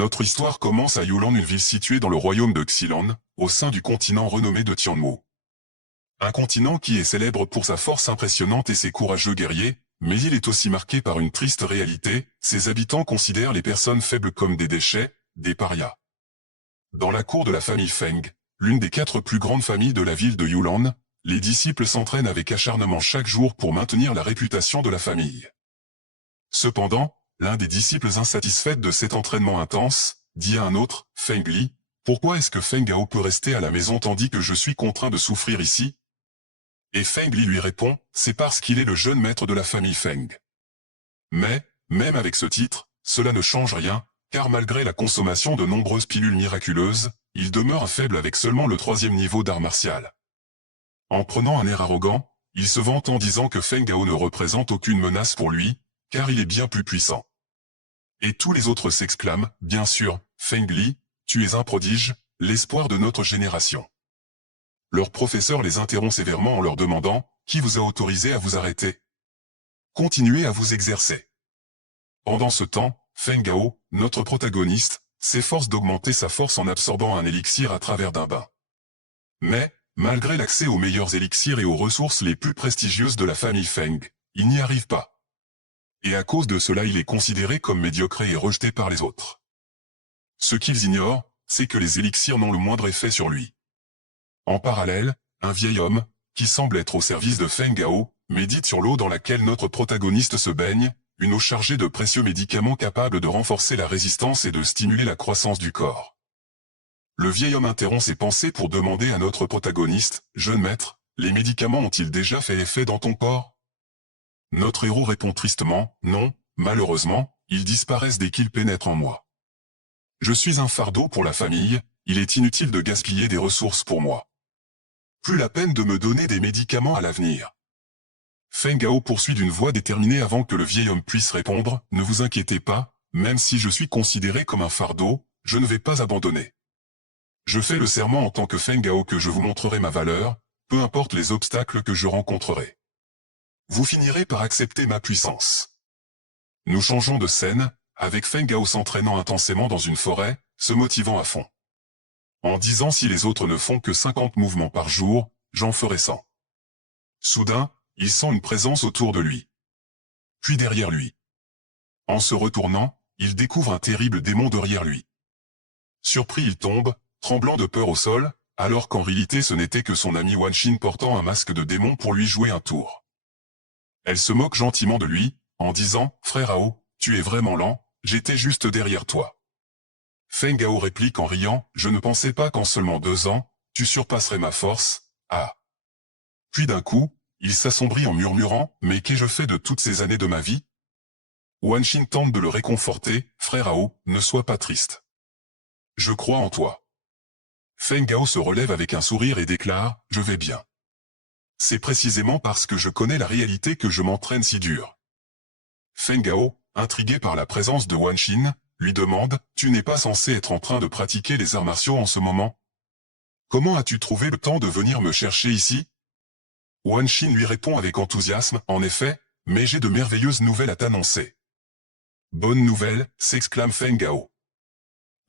Notre histoire commence à Yulan, une ville située dans le royaume de Xilan, au sein du continent renommé de Tianmu. Un continent qui est célèbre pour sa force impressionnante et ses courageux guerriers, mais il est aussi marqué par une triste réalité, ses habitants considèrent les personnes faibles comme des déchets, des parias. Dans la cour de la famille Feng, l'une des 4 plus grandes familles de la ville de Yulan, les disciples s'entraînent avec acharnement chaque jour pour maintenir la réputation de la famille. Cependant, l'un des disciples insatisfaits de cet entraînement intense, dit à un autre, Feng Li, « Pourquoi est-ce que Feng Gao peut rester à la maison tandis que je suis contraint de souffrir ici ?» Et Feng Li lui répond, « C'est parce qu'il est le jeune maître de la famille Feng. » Mais, même avec ce titre, cela ne change rien, car malgré la consommation de nombreuses pilules miraculeuses, il demeure faible avec seulement le 3e niveau d'art martial. En prenant un air arrogant, il se vante en disant que Feng Gao ne représente aucune menace pour lui, car il est bien plus puissant. Et tous les autres s'exclament, bien sûr, Feng Li, tu es un prodige, l'espoir de notre génération. Leur professeur les interrompt sévèrement en leur demandant, qui vous a autorisé à vous arrêter? Continuez à vous exercer. Pendant ce temps, Feng Gao, notre protagoniste, s'efforce d'augmenter sa force en absorbant un élixir à travers d'un bain. Mais, malgré l'accès aux meilleurs élixirs et aux ressources les plus prestigieuses de la famille Feng, il n'y arrive pas. Et à cause de cela il est considéré comme médiocre et rejeté par les autres. Ce qu'ils ignorent, c'est que les élixirs n'ont le moindre effet sur lui. En parallèle, un vieil homme, qui semble être au service de Feng Gao, médite sur l'eau dans laquelle notre protagoniste se baigne, une eau chargée de précieux médicaments capables de renforcer la résistance et de stimuler la croissance du corps. Le vieil homme interrompt ses pensées pour demander à notre protagoniste, « Jeune maître, les médicaments ont-ils déjà fait effet dans ton corps ?» Notre héros répond tristement, « Non, malheureusement, ils disparaissent dès qu'ils pénètrent en moi. Je suis un fardeau pour la famille, il est inutile de gaspiller des ressources pour moi. Plus la peine de me donner des médicaments à l'avenir. » Feng Gao poursuit d'une voix déterminée avant que le vieil homme puisse répondre, « Ne vous inquiétez pas, même si je suis considéré comme un fardeau, je ne vais pas abandonner. Je fais le serment en tant que Feng Gao que je vous montrerai ma valeur, peu importe les obstacles que je rencontrerai. Vous finirez par accepter ma puissance. » Nous changeons de scène, avec Feng Gao s'entraînant intensément dans une forêt, se motivant à fond. En disant si les autres ne font que 50 mouvements par jour, j'en ferai 100. Soudain, il sent une présence autour de lui. Puis derrière lui. En se retournant, il découvre un terrible démon derrière lui. Surpris, il tombe, tremblant de peur au sol, alors qu'en réalité ce n'était que son ami Wan Xin portant un masque de démon pour lui jouer un tour. Elle se moque gentiment de lui, en disant, « Frère Ao, tu es vraiment lent, j'étais juste derrière toi. » Feng Gao réplique en riant, « Je ne pensais pas qu'en seulement 2 ans, tu surpasserais ma force, ah. » Puis d'un coup, il s'assombrit en murmurant, « Mais qu'ai-je fait de toutes ces années de ma vie ?» Wan Xin tente de le réconforter, « Frère Ao, ne sois pas triste. Je crois en toi. » Feng Gao se relève avec un sourire et déclare, « Je vais bien. C'est précisément parce que je connais la réalité que je m'entraîne si dur. » Feng Gao, intrigué par la présence de Wan Xin, lui demande, « Tu n'es pas censé être en train de pratiquer les arts martiaux en ce moment? Comment as-tu trouvé le temps de venir me chercher ici ?» Wan Xin lui répond avec enthousiasme, « En effet, mais j'ai de merveilleuses nouvelles à t'annoncer. » « Bonne nouvelle, s'exclame Feng Gao.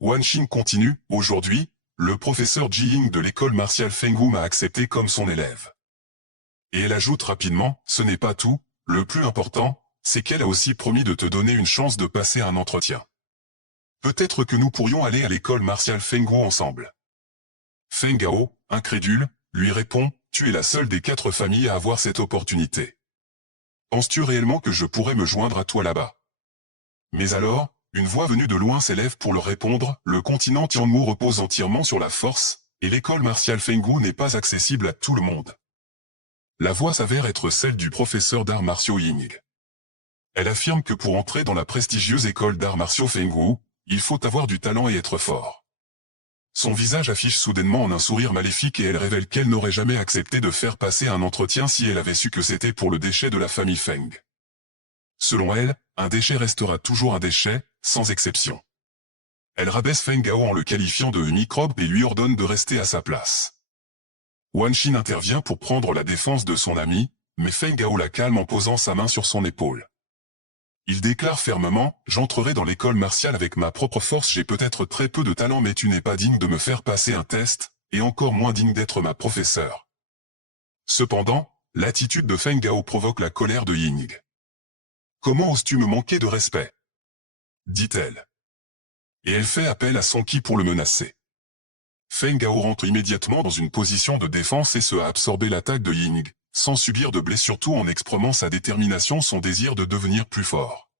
Wan Xin continue, « Aujourd'hui, le professeur Ji Ying de l'école martiale Feng Wu m'a accepté comme son élève. » Et elle ajoute rapidement, « Ce n'est pas tout, le plus important, c'est qu'elle a aussi promis de te donner une chance de passer un entretien. Peut-être que nous pourrions aller à l'école martiale Feng Wu ensemble. » Feng Gao, incrédule, lui répond, « Tu es la seule des 4 familles à avoir cette opportunité. Penses-tu réellement que je pourrais me joindre à toi là-bas ?» Mais alors, une voix venue de loin s'élève pour leur répondre, « Le continent Tianmu repose entièrement sur la force, et l'école martiale Feng Wu n'est pas accessible à tout le monde. » La voix s'avère être celle du professeur d'arts martiaux Ying. Elle affirme que pour entrer dans la prestigieuse école d'arts martiaux Feng Wu, il faut avoir du talent et être fort. Son visage affiche soudainement un sourire maléfique et elle révèle qu'elle n'aurait jamais accepté de faire passer un entretien si elle avait su que c'était pour le déchet de la famille Feng. Selon elle, un déchet restera toujours un déchet, sans exception. Elle rabaisse Feng Gao en le qualifiant de microbe et lui ordonne de rester à sa place. Wan Xin intervient pour prendre la défense de son ami, mais Feng Gao la calme en posant sa main sur son épaule. Il déclare fermement, j'entrerai dans l'école martiale avec ma propre force, j'ai peut-être très peu de talent mais tu n'es pas digne de me faire passer un test, et encore moins digne d'être ma professeure. Cependant, l'attitude de Feng Gao provoque la colère de Ying. Comment oses-tu me manquer de respect? Dit-elle. Et elle fait appel à son ki pour le menacer. Feng Gao rentre immédiatement dans une position de défense et se a absorbé l'attaque de Ying, sans subir de blessure, tout en exprimant sa détermination, son désir de devenir plus fort.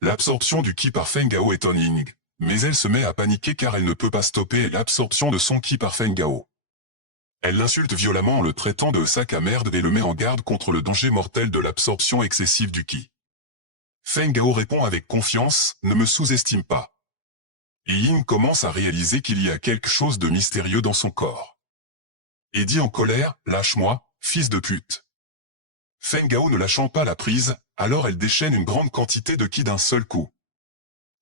L'absorption du ki par Feng Gao étonne Ying, mais elle se met à paniquer car elle ne peut pas stopper l'absorption de son ki par Feng Gao. Elle l'insulte violemment en le traitant de sac à merde et le met en garde contre le danger mortel de l'absorption excessive du ki. Feng Gao répond avec confiance, ne me sous-estime pas. Et Ying commence à réaliser qu'il y a quelque chose de mystérieux dans son corps. Et dit en colère, lâche-moi, fils de pute. Feng Gao ne lâchant pas la prise, alors elle déchaîne une grande quantité de ki d'un seul coup.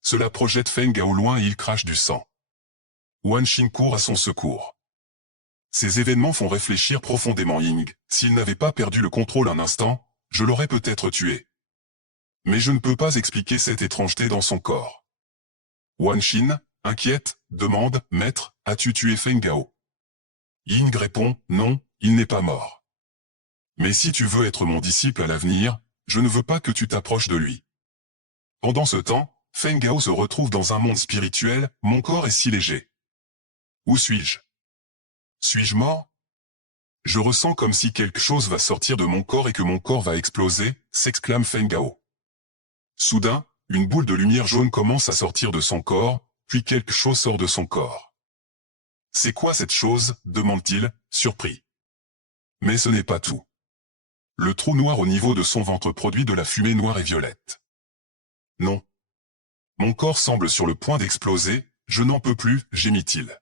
Cela projette Feng Gao loin et il crache du sang. Wan Xin court à son secours. Ces événements font réfléchir profondément Ying, s'il n'avait pas perdu le contrôle un instant, je l'aurais peut-être tué. Mais je ne peux pas expliquer cette étrangeté dans son corps. Wan Xin, inquiète, demande, Maître, as-tu tué Feng Gao? Ying répond, non, il n'est pas mort. Mais si tu veux être mon disciple à l'avenir, je ne veux pas que tu t'approches de lui. Pendant ce temps, Feng Gao se retrouve dans un monde spirituel, mon corps est si léger. Où suis-je? Suis-je mort? Je ressens comme si quelque chose va sortir de mon corps et que mon corps va exploser, s'exclame Feng Gao. Soudain, une boule de lumière jaune commence à sortir de son corps, puis quelque chose sort de son corps. C'est quoi cette chose? Demande-t-il, surpris. Mais ce n'est pas tout. Le trou noir au niveau de son ventre produit de la fumée noire et violette. Non. Mon corps semble sur le point d'exploser, je n'en peux plus, gémit-il.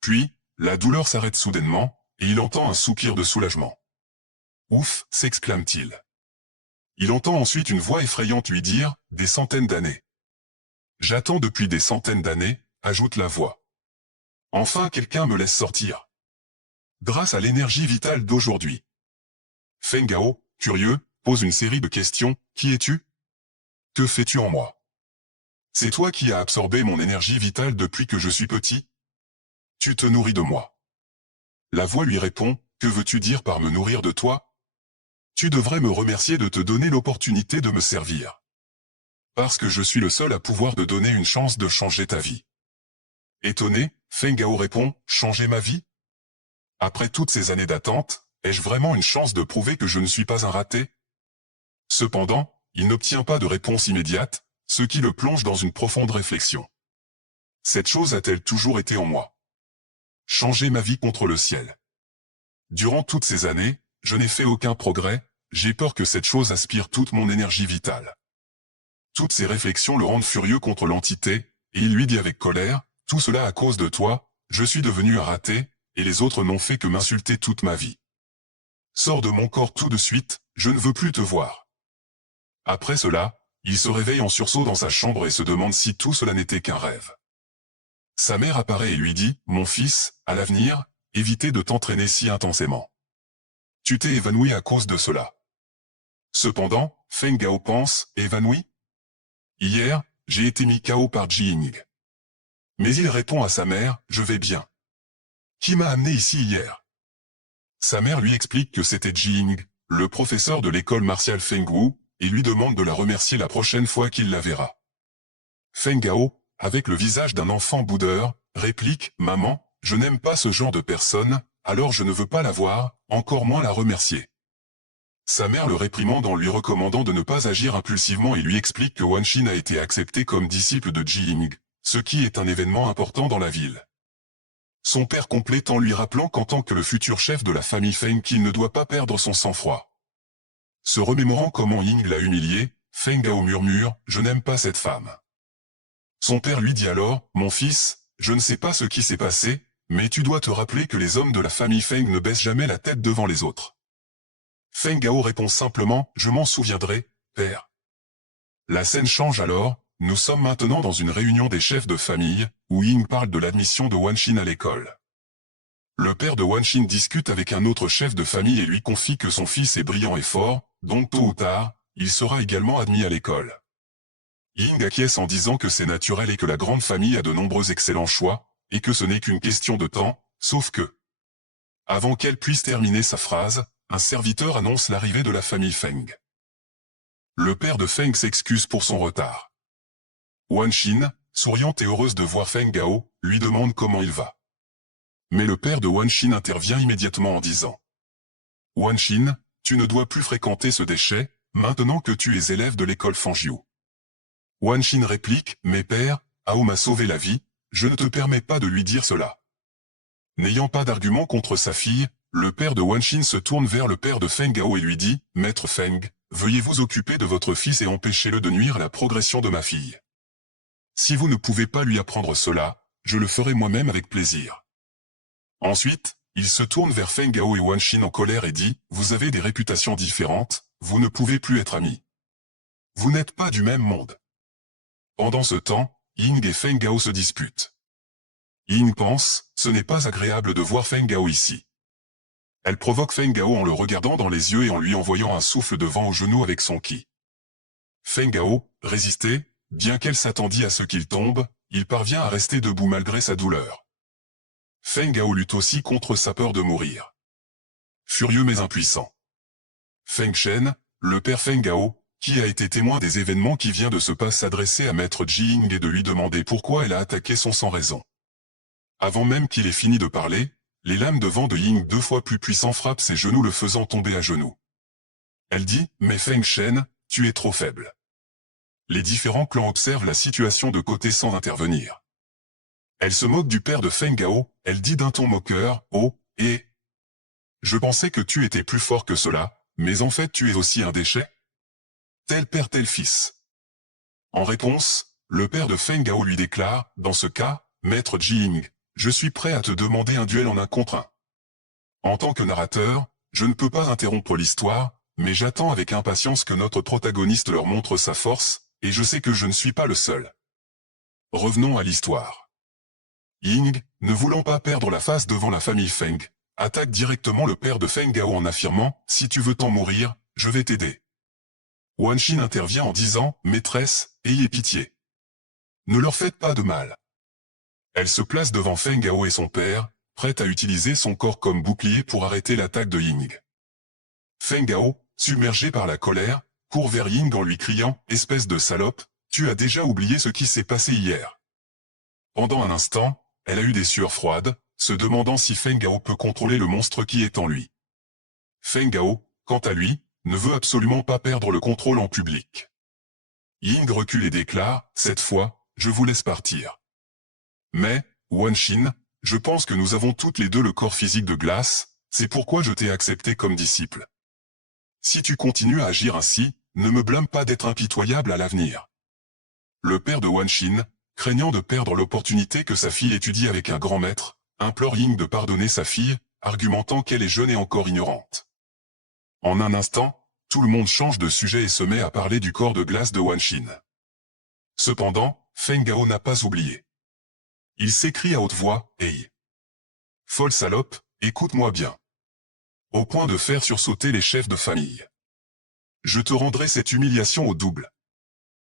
Puis, la douleur s'arrête soudainement, et il entend un soupir de soulagement. Ouf, s'exclame-t-il. Il entend ensuite une voix effrayante lui dire, des centaines d'années. J'attends depuis des centaines d'années, ajoute la voix. Enfin quelqu'un me laisse sortir. Grâce à l'énergie vitale d'aujourd'hui. Feng Gao, curieux, pose une série de questions, qui es-tu? Que fais-tu en moi? C'est toi qui as absorbé mon énergie vitale depuis que je suis petit? Tu te nourris de moi. La voix lui répond, que veux-tu dire par me nourrir de toi? Tu devrais me remercier de te donner l'opportunité de me servir. Parce que je suis le seul à pouvoir te donner une chance de changer ta vie. Étonné, Feng Gao répond, changer ma vie? Après toutes ces années d'attente, ai-je vraiment une chance de prouver que je ne suis pas un raté? Cependant, il n'obtient pas de réponse immédiate, ce qui le plonge dans une profonde réflexion. Cette chose a-t-elle toujours été en moi? Changer ma vie contre le ciel. Durant toutes ces années, je n'ai fait aucun progrès, j'ai peur que cette chose aspire toute mon énergie vitale. Toutes ces réflexions le rendent furieux contre l'entité, et il lui dit avec colère, tout cela à cause de toi, je suis devenu un raté, et les autres n'ont fait que m'insulter toute ma vie. Sors de mon corps tout de suite, je ne veux plus te voir. Après cela, il se réveille en sursaut dans sa chambre et se demande si tout cela n'était qu'un rêve. Sa mère apparaît et lui dit, mon fils, à l'avenir, évitez de t'entraîner si intensément. Tu t'es évanoui à cause de cela. Cependant, Feng Gao pense, évanoui? Hier, j'ai été mis KO par Ji Ying. Mais il répond à sa mère, je vais bien. Qui m'a amené ici hier? Sa mère lui explique que c'était Ji Ying, le professeur de l'école martiale Feng Wu, et lui demande de la remercier la prochaine fois qu'il la verra. Feng Gao, avec le visage d'un enfant boudeur, réplique, maman, je n'aime pas ce genre de personne, alors je ne veux pas la voir, encore moins la remercier. Sa mère le réprimande en lui recommandant de ne pas agir impulsivement et lui explique que Wan Xin a été accepté comme disciple de Ji Ying, ce qui est un événement important dans la ville. Son père complète en lui rappelant qu'en tant que le futur chef de la famille Feng qu'il ne doit pas perdre son sang-froid. Se remémorant comment Ying l'a humilié, Feng Gao murmure, je n'aime pas cette femme. Son père lui dit alors, mon fils, je ne sais pas ce qui s'est passé, mais tu dois te rappeler que les hommes de la famille Feng ne baissent jamais la tête devant les autres. Feng Gao répond simplement, je m'en souviendrai, père. La scène change alors, nous sommes maintenant dans une réunion des chefs de famille, où Ying parle de l'admission de Wan Xin à l'école. Le père de Wan Xin discute avec un autre chef de famille et lui confie que son fils est brillant et fort, donc tôt ou tard, il sera également admis à l'école. Ying acquiesce en disant que c'est naturel et que la grande famille a de nombreux excellents choix, et que ce n'est qu'une question de temps, sauf que... Avant qu'elle puisse terminer sa phrase, un serviteur annonce l'arrivée de la famille Feng. Le père de Feng s'excuse pour son retard. Wan Xin, souriante et heureuse de voir Feng Gao, lui demande comment il va. Mais le père de Wan Xin intervient immédiatement en disant « Wan Xin, tu ne dois plus fréquenter ce déchet, maintenant que tu es élève de l'école Fangjiu. » Wan Xin réplique « Mais père, Ao m'a sauvé la vie, je ne te permets pas de lui dire cela. » N'ayant pas d'argument contre sa fille, le père de Wan Xin se tourne vers le père de Feng Gao et lui dit « Maître Feng, veuillez vous occuper de votre fils et empêchez-le de nuire à la progression de ma fille. Si vous ne pouvez pas lui apprendre cela, je le ferai moi-même avec plaisir. » Ensuite, il se tourne vers Feng Gao et Wan Xin en colère et dit « Vous avez des réputations différentes, vous ne pouvez plus être amis. Vous n'êtes pas du même monde. » Pendant ce temps, Ying et Feng Gao se disputent. Ying pense, ce n'est pas agréable de voir Feng Gao ici. Elle provoque Feng Gao en le regardant dans les yeux et en lui envoyant un souffle de vent au genou avec son ki. Feng Gao, résisté, bien qu'elle s'attendît à ce qu'il tombe, il parvient à rester debout malgré sa douleur. Feng Gao lutte aussi contre sa peur de mourir. Furieux mais impuissant. Feng Shen, le père Feng Gao, qui a été témoin des événements qui vient de se passer, s'adresser à maître Jing et de lui demander pourquoi elle a attaqué son sans raison. Avant même qu'il ait fini de parler, les lames de vent de Ying 2 fois plus puissants frappent ses genoux le faisant tomber à genoux. Elle dit « Mais Feng Shen, tu es trop faible. » Les différents clans observent la situation de côté sans intervenir. Elle se moque du père de Feng Gao, elle dit d'un ton moqueur « Oh, et je pensais que tu étais plus fort que cela, mais en fait tu es aussi un déchet. Tel père tel fils. » En réponse, le père de Feng Gao lui déclare « Dans ce cas, maître Jing, je suis prêt à te demander un duel en 1 contre 1. En tant que narrateur, je ne peux pas interrompre l'histoire, mais j'attends avec impatience que notre protagoniste leur montre sa force, et je sais que je ne suis pas le seul. Revenons à l'histoire. Ying, ne voulant pas perdre la face devant la famille Feng, attaque directement le père de Feng Gao en affirmant « Si tu veux t'en mourir, je vais t'aider. » Wan Xin intervient en disant « Maîtresse, ayez pitié. Ne leur faites pas de mal. » Elle se place devant Feng Gao et son père, prête à utiliser son corps comme bouclier pour arrêter l'attaque de Ying. Feng Gao, submergé par la colère, court vers Ying en lui criant « Espèce de salope, tu as déjà oublié ce qui s'est passé hier. » Pendant un instant, elle a eu des sueurs froides, se demandant si Feng Gao peut contrôler le monstre qui est en lui. Feng Gao, quant à lui, ne veut absolument pas perdre le contrôle en public. Ying recule et déclare « Cette fois, je vous laisse partir. Mais, Wan Xin, je pense que nous avons toutes les deux le corps physique de glace, c'est pourquoi je t'ai accepté comme disciple. Si tu continues à agir ainsi, ne me blâme pas d'être impitoyable à l'avenir. » Le père de Wan Xin, craignant de perdre l'opportunité que sa fille étudie avec un grand maître, implore Ying de pardonner sa fille, argumentant qu'elle est jeune et encore ignorante. En un instant, tout le monde change de sujet et se met à parler du corps de glace de Wan Xin. Cependant, Feng Gao n'a pas oublié. Il s'écrie à haute voix, « Hey! Folle salope, écoute-moi bien. » Au point de faire sursauter les chefs de famille. Je te rendrai cette humiliation au double.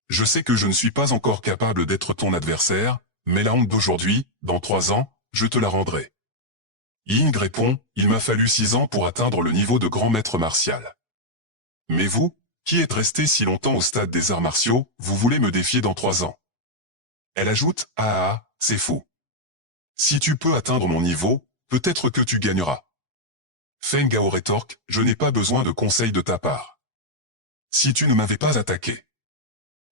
Je sais que je ne suis pas encore capable d'être ton adversaire, mais la honte d'aujourd'hui, dans 3 ans, je te la rendrai. Ying répond, « Il m'a fallu 6 ans pour atteindre le niveau de grand maître martial. Mais vous, qui êtes resté si longtemps au stade des arts martiaux, vous voulez me défier dans 3 ans. » Elle ajoute, « Ah, c'est fou. Si tu peux atteindre mon niveau, peut-être que tu gagneras. » Feng Gao rétorque, « Je n'ai pas besoin de conseils de ta part. Si tu ne m'avais pas attaqué. »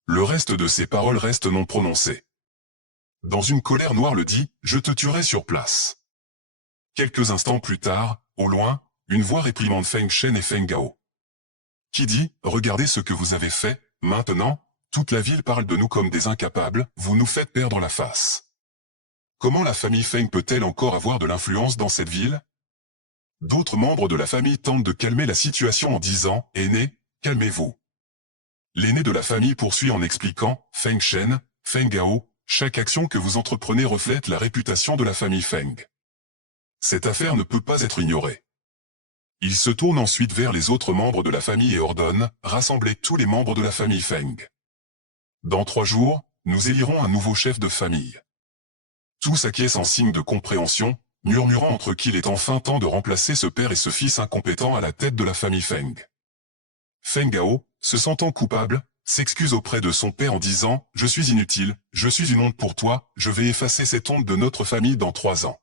Le reste de ses paroles reste non prononcées. Dans une colère noire le dit, « Je te tuerai sur place. » Quelques instants plus tard, au loin, une voix réprimande Feng Shen et Feng Gao. Qui dit, « Regardez ce que vous avez fait, maintenant, toute la ville parle de nous comme des incapables, vous nous faites perdre la face. » Comment la famille Feng peut-elle encore avoir de l'influence dans cette ville? D'autres membres de la famille tentent de calmer la situation en disant, « Aîné, calmez-vous. » L'aîné de la famille poursuit en expliquant, « Feng Shen, Feng Gao, chaque action que vous entreprenez reflète la réputation de la famille Feng. Cette affaire ne peut pas être ignorée. Il se tourne ensuite vers les autres membres de la famille et ordonne « Rassemblez tous les membres de la famille Feng. Dans 3 jours, nous élirons un nouveau chef de famille. » Tous acquiescent en signe de compréhension, murmurant entre qu'il est enfin temps de remplacer ce père et ce fils incompétents à la tête de la famille Feng. Feng Gao, se sentant coupable, s'excuse auprès de son père en disant « Je suis inutile, je suis une honte pour toi, je vais effacer cette honte de notre famille dans 3 ans. »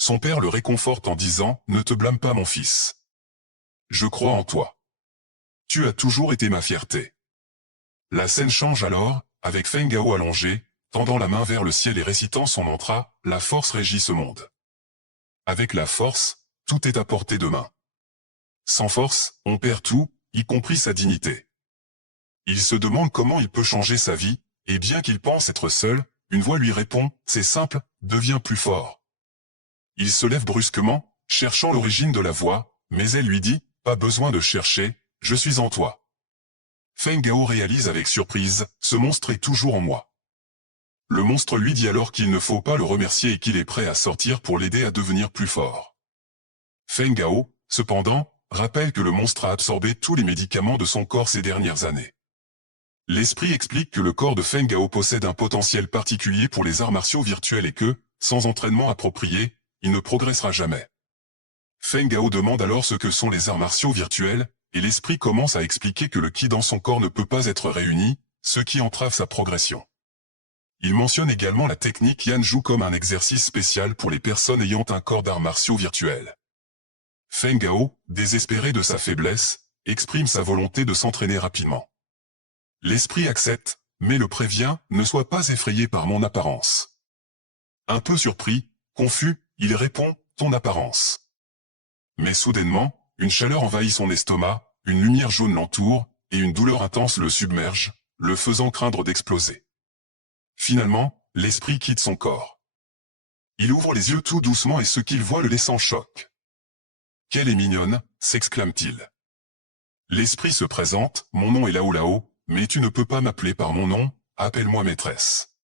Son père le réconforte en disant « Ne te blâme pas mon fils. Je crois en toi. Tu as toujours été ma fierté. » La scène change alors, avec Feng Gao allongé, tendant la main vers le ciel et récitant son mantra « La force régit ce monde. » Avec la force, tout est à portée de main. Sans force, on perd tout, y compris sa dignité. Il se demande comment il peut changer sa vie, et bien qu'il pense être seul, une voix lui répond « C'est simple, deviens plus fort. » Il se lève brusquement, cherchant l'origine de la voix, mais elle lui dit « Pas besoin de chercher, je suis en toi. » Feng Gao réalise avec surprise « Ce monstre est toujours en moi. » Le monstre lui dit alors qu'il ne faut pas le remercier et qu'il est prêt à sortir pour l'aider à devenir plus fort. Feng Gao, cependant, rappelle que le monstre a absorbé tous les médicaments de son corps ces dernières années. L'esprit explique que le corps de Feng Gao possède un potentiel particulier pour les arts martiaux virtuels et que, sans entraînement approprié, il ne progressera jamais. Feng Gao demande alors ce que sont les arts martiaux virtuels, et l'esprit commence à expliquer que le ki dans son corps ne peut pas être réuni, ce qui entrave sa progression. Il mentionne également la technique Yanju comme un exercice spécial pour les personnes ayant un corps d'arts martiaux virtuels. Feng Gao, désespéré de sa faiblesse, exprime sa volonté de s'entraîner rapidement. L'esprit accepte, mais le prévient, ne sois pas effrayé par mon apparence. Un peu surpris, confus, il répond, ton apparence. Mais soudainement, une chaleur envahit son estomac, une lumière jaune l'entoure, et une douleur intense le submerge, le faisant craindre d'exploser. Finalement, l'esprit quitte son corps. Il ouvre les yeux tout doucement et ce qu'il voit le laisse en choc. « Qu'elle est mignonne !» s'exclame-t-il. L'esprit se présente, mon nom est Lao Lao, mais tu ne peux pas m'appeler par mon nom, appelle-moi maîtresse.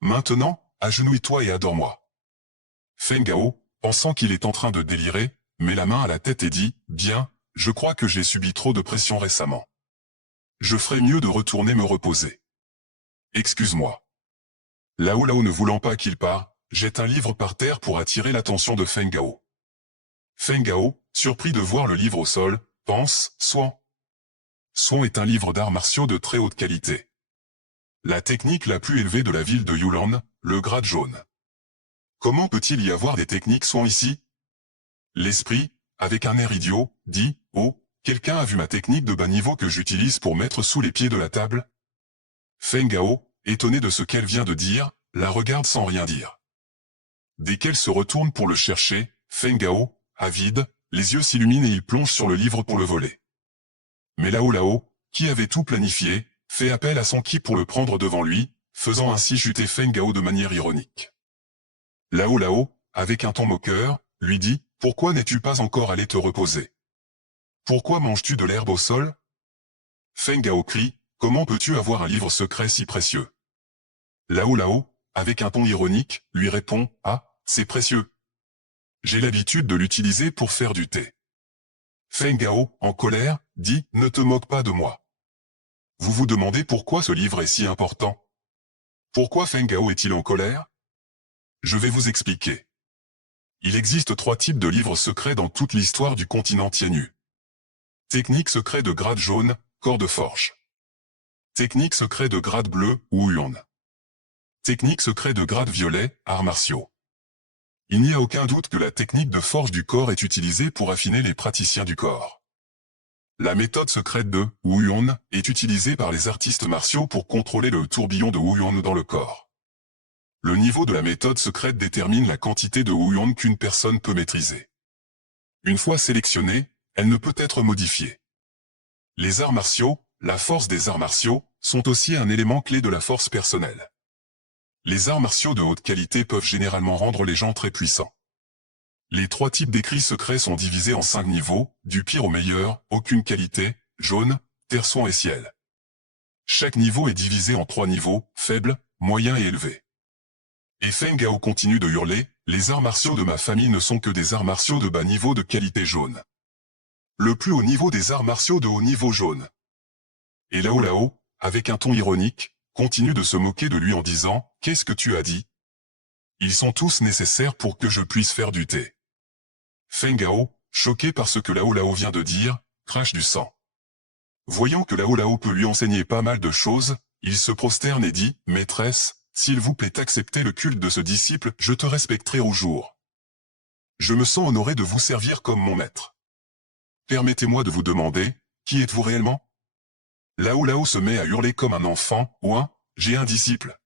Maintenant, agenouille-toi et adore-moi. Feng Gao, pensant qu'il est en train de délirer, met la main à la tête et dit, bien, je crois que j'ai subi trop de pression récemment. Je ferais mieux de retourner me reposer. Excuse-moi. Lao Lao ne voulant pas qu'il part, jette un livre par terre pour attirer l'attention de Feng Gao. Feng Gao, surpris de voir le livre au sol, pense, Swan. Swan est un livre d'arts martiaux de très haute qualité. La technique la plus élevée de la ville de Yulan, le grade jaune. Comment peut-il y avoir des techniques Swan ici? L'esprit, avec un air idiot, dit, oh, quelqu'un a vu ma technique de bas niveau que j'utilise pour mettre sous les pieds de la table? Feng Gao, étonné de ce qu'elle vient de dire, la regarde sans rien dire. Dès qu'elle se retourne pour le chercher, Feng Gao, avide, les yeux s'illuminent et il plonge sur le livre pour le voler. Mais Lao Lao, qui avait tout planifié, fait appel à son ki pour le prendre devant lui, faisant ainsi chuter Feng Gao de manière ironique. Lao Lao, avec un ton moqueur, lui dit, « Pourquoi n'es-tu pas encore allé te reposer? Pourquoi manges-tu de l'herbe au sol ?» Feng Gao crie, « Comment peux-tu avoir un livre secret si précieux ?» Lao Lao, avec un ton ironique, lui répond, « Ah, c'est précieux. J'ai l'habitude de l'utiliser pour faire du thé. » Feng Gao, en colère, dit, « Ne te moque pas de moi. Vous vous demandez pourquoi ce livre est si important? Pourquoi Feng Gao est-il en colère? Je vais vous expliquer. Il existe 3 types de livres secrets dans toute l'histoire du continent Tianyu. Technique secret de grade jaune, corps de forge. Technique secret de grade bleu, ou Yuan. Technique secret de grade violet, arts martiaux. Il n'y a aucun doute que la technique de forge du corps est utilisée pour affiner les praticiens du corps. La méthode secrète de Wuyuan est utilisée par les artistes martiaux pour contrôler le tourbillon de Wuyuan dans le corps. Le niveau de la méthode secrète détermine la quantité de Wuyuan qu'une personne peut maîtriser. Une fois sélectionnée, elle ne peut être modifiée. Les arts martiaux, la force des arts martiaux, sont aussi un élément clé de la force personnelle. Les arts martiaux de haute qualité peuvent généralement rendre les gens très puissants. Les 3 types d'écrits secrets sont divisés en 5 niveaux, du pire au meilleur, aucune qualité, jaune, terre, son et ciel. Chaque niveau est divisé en 3 niveaux, faible, moyen et élevé. Et Feng Gao continue de hurler, les arts martiaux de ma famille ne sont que des arts martiaux de bas niveau de qualité jaune. Le plus haut niveau des arts martiaux de haut niveau jaune. Et Lao Lao, avec un ton ironique, continue de se moquer de lui en disant « Qu'est-ce que tu as dit ? Ils sont tous nécessaires pour que je puisse faire du thé. » Feng Gao, choqué par ce que Lao Lao vient de dire, crache du sang. Voyant que Lao Lao peut lui enseigner pas mal de choses, il se prosterne et dit « Maîtresse, s'il vous plaît acceptez le culte de ce disciple, je te respecterai au jour. Je me sens honoré de vous servir comme mon maître. Permettez-moi de vous demander, qui êtes-vous réellement ? » Lao Lao se met à hurler comme un enfant, « Ouin, j'ai un disciple. »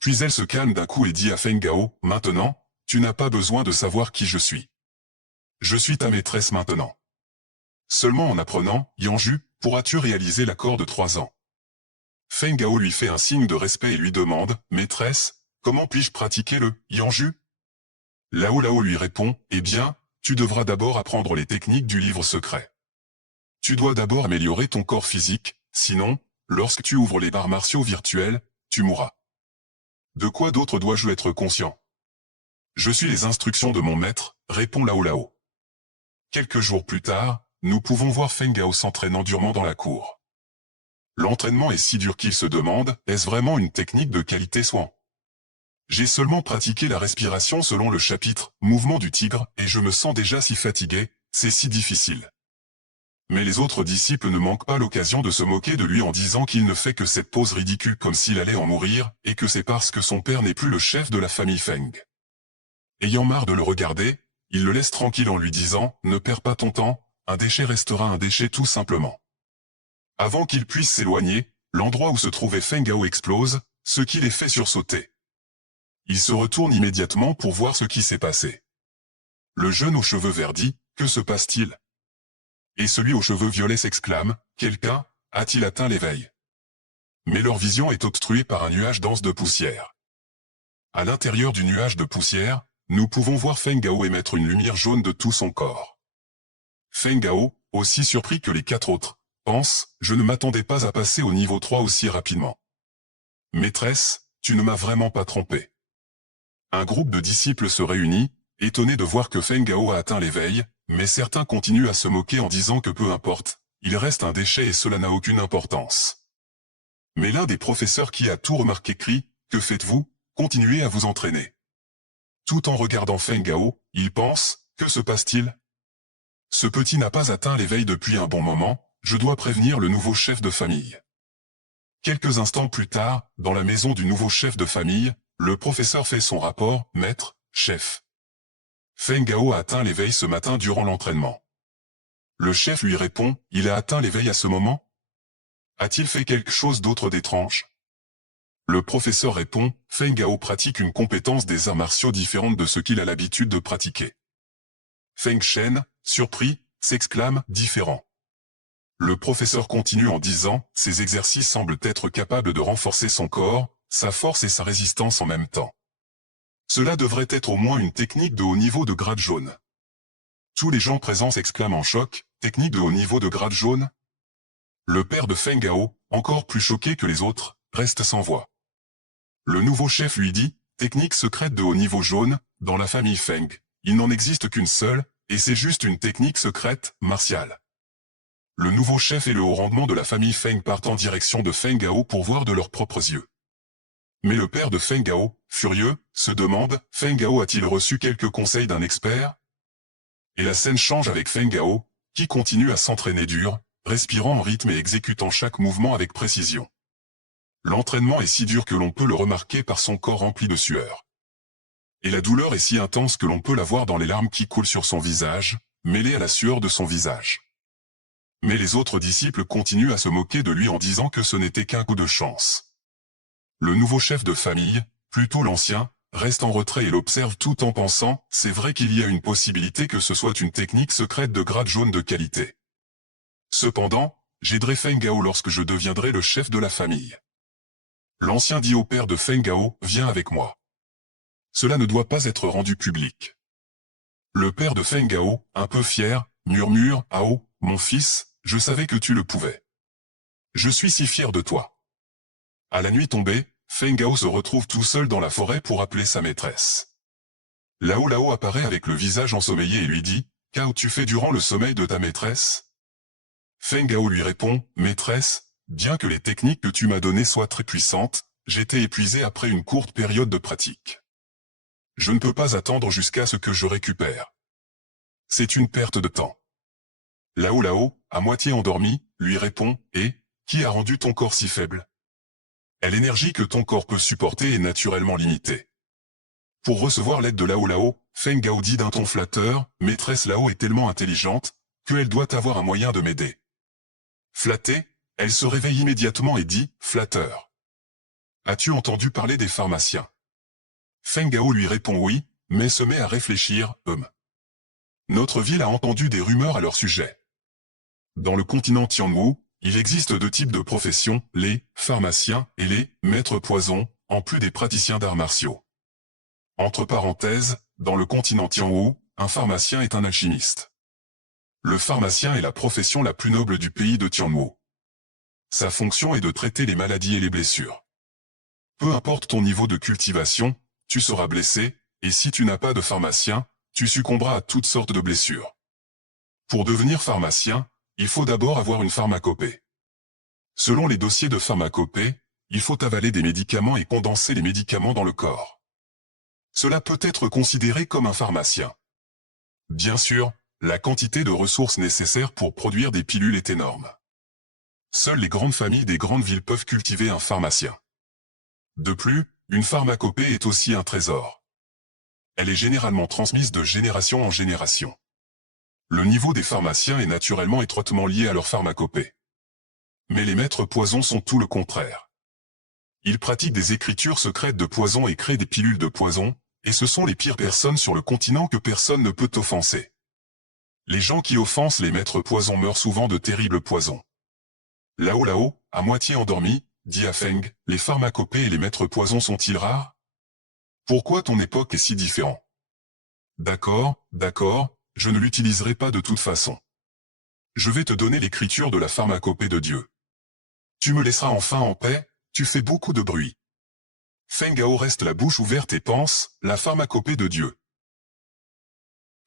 Puis elle se calme d'un coup et dit à Feng Gao, « Maintenant, tu n'as pas besoin de savoir qui je suis. Je suis ta maîtresse maintenant. Seulement en apprenant, Yanju, pourras-tu réaliser l'accord de 3 ans. » Feng Gao lui fait un signe de respect et lui demande, « Maîtresse, comment puis-je pratiquer le Yanju ?» Lao Lao lui répond, « Eh bien, tu devras d'abord apprendre les techniques du livre secret. Tu dois d'abord améliorer ton corps physique, sinon, lorsque tu ouvres les arts martiaux virtuels, tu mourras. De quoi d'autre dois-je être conscient ? Je suis les instructions de mon maître, répond Lao Lao. Quelques jours plus tard, nous pouvons voir Feng Gao s'entraînant durement dans la cour. L'entraînement est si dur qu'il se demande, est-ce vraiment une technique de qualité soin ? J'ai seulement pratiqué la respiration selon le chapitre « Mouvement du tigre » et je me sens déjà si fatigué, c'est si difficile. Mais les autres disciples ne manquent pas l'occasion de se moquer de lui en disant qu'il ne fait que cette pose ridicule comme s'il allait en mourir, et que c'est parce que son père n'est plus le chef de la famille Feng. Ayant marre de le regarder, il le laisse tranquille en lui disant « Ne perds pas ton temps, un déchet restera un déchet tout simplement. » Avant qu'il puisse s'éloigner, l'endroit où se trouvait Feng Gao explose, ce qui les fait sursauter. Il se retourne immédiatement pour voir ce qui s'est passé. Le jeune aux cheveux verts dit « Que se passe-t-il » Et celui aux cheveux violets s'exclame « Quelqu'un a-t-il atteint l'éveil ?» Mais leur vision est obstruée par un nuage dense de poussière. À l'intérieur du nuage de poussière, nous pouvons voir Feng Gao émettre une lumière jaune de tout son corps. Feng Gao, aussi surpris que les 4 autres, pense « Je ne m'attendais pas à passer au niveau 3 aussi rapidement. Maîtresse, tu ne m'as vraiment pas trompé. » Un groupe de disciples se réunit, étonné de voir que Feng Gao a atteint l'éveil, mais certains continuent à se moquer en disant que peu importe, il reste un déchet et cela n'a aucune importance. Mais l'un des professeurs qui a tout remarqué crie « Que faites-vous ? Continuez à vous entraîner. » Tout en regardant Feng Gao, il pense « Que se passe-t-il ? Ce petit n'a pas atteint l'éveil depuis un bon moment, je dois prévenir le nouveau chef de famille. » Quelques instants plus tard, dans la maison du nouveau chef de famille, le professeur fait son rapport « Maître, chef. Feng Gao a atteint l'éveil ce matin durant l'entraînement. » Le chef lui répond « Il a atteint l'éveil à ce moment ? A-t-il fait quelque chose d'autre d'étrange ?» Le professeur répond « Feng Gao pratique une compétence des arts martiaux différente de ce qu'il a l'habitude de pratiquer. » Feng Shen, surpris, s'exclame « Différent. » Le professeur continue en disant « Ces exercices semblent être capables de renforcer son corps, sa force et sa résistance en même temps. Cela devrait être au moins une technique de haut niveau de grade jaune. » Tous les gens présents s'exclament en choc, « Technique de haut niveau de grade jaune ?» Le père de Feng Gao, encore plus choqué que les autres, reste sans voix. Le nouveau chef lui dit, « Technique secrète de haut niveau jaune, dans la famille Feng, il n'en existe qu'une seule, et c'est juste une technique secrète, martiale. » Le nouveau chef et le haut rendement de la famille Feng partent en direction de Feng Gao pour voir de leurs propres yeux. Mais le père de Feng Gao, furieux, se demande, « Feng Gao a-t-il reçu quelques conseils d'un expert ?» Et la scène change avec Feng Gao, qui continue à s'entraîner dur, respirant en rythme et exécutant chaque mouvement avec précision. L'entraînement est si dur que l'on peut le remarquer par son corps rempli de sueur. Et la douleur est si intense que l'on peut la voir dans les larmes qui coulent sur son visage, mêlées à la sueur de son visage. Mais les autres disciples continuent à se moquer de lui en disant que ce n'était qu'un coup de chance. Le nouveau chef de famille, plutôt l'ancien, reste en retrait et l'observe tout en pensant « C'est vrai qu'il y a une possibilité que ce soit une technique secrète de grade jaune de qualité. Cependant, j'aiderai Feng Gao lorsque je deviendrai le chef de la famille. » L'ancien dit au père de Feng Gao « Viens avec moi. Cela ne doit pas être rendu public. » Le père de Feng Gao, un peu fier, murmure « Ao, mon fils, je savais que tu le pouvais. Je suis si fier de toi. » À la nuit tombée, Feng Gao se retrouve tout seul dans la forêt pour appeler sa maîtresse. Lao Lao apparaît avec le visage ensommeillé et lui dit, « Qu'as-tu fait durant le sommeil de ta maîtresse ?» Feng Gao lui répond, « Maîtresse, bien que les techniques que tu m'as données soient très puissantes, j'étais épuisé après une courte période de pratique. Je ne peux pas attendre jusqu'à ce que je récupère. C'est une perte de temps. » Lao Lao, à moitié endormi, lui répond, « Et, qui a rendu ton corps si faible ? L'énergie que ton corps peut supporter est naturellement limitée. » Pour recevoir l'aide de Lao Lao, Feng Gao dit d'un ton flatteur, « Maîtresse Lao est tellement intelligente, qu'elle doit avoir un moyen de m'aider. » Flattée, elle se réveille immédiatement et dit, « Flatteur. As-tu entendu parler des pharmaciens ?» Feng Gao lui répond oui, mais se met à réfléchir, Notre ville a entendu des rumeurs à leur sujet. Dans le continent Tianwu, il existe deux types de professions, les pharmaciens et les maîtres poisons, en plus des praticiens d'arts martiaux. Entre parenthèses, dans le continent Tianwu, un pharmacien est un alchimiste. Le pharmacien est la profession la plus noble du pays de Tianwu. Sa fonction est de traiter les maladies et les blessures. Peu importe ton niveau de cultivation, tu seras blessé, et si tu n'as pas de pharmacien, tu succomberas à toutes sortes de blessures. Pour devenir pharmacien, il faut d'abord avoir une pharmacopée. Selon les dossiers de pharmacopée, il faut avaler des médicaments et condenser les médicaments dans le corps. Cela peut être considéré comme un pharmacien. Bien sûr, la quantité de ressources nécessaires pour produire des pilules est énorme. Seules les grandes familles des grandes villes peuvent cultiver un pharmacien. De plus, une pharmacopée est aussi un trésor. Elle est généralement transmise de génération en génération. Le niveau des pharmaciens est naturellement étroitement lié à leur pharmacopée. Mais les maîtres poisons sont tout le contraire. Ils pratiquent des écritures secrètes de poison et créent des pilules de poison, et ce sont les pires personnes sur le continent que personne ne peut offenser. Les gens qui offensent les maîtres poisons meurent souvent de terribles poisons. Lao Lao, à moitié endormi, dit à Feng, « Les pharmacopées et les maîtres poisons sont-ils rares ? Pourquoi ton époque est si différente ? » D'accord, je ne l'utiliserai pas de toute façon. Je vais te donner l'écriture de la pharmacopée de Dieu. Tu me laisseras enfin en paix, tu fais beaucoup de bruit. Feng Gao reste la bouche ouverte et pense, la pharmacopée de Dieu.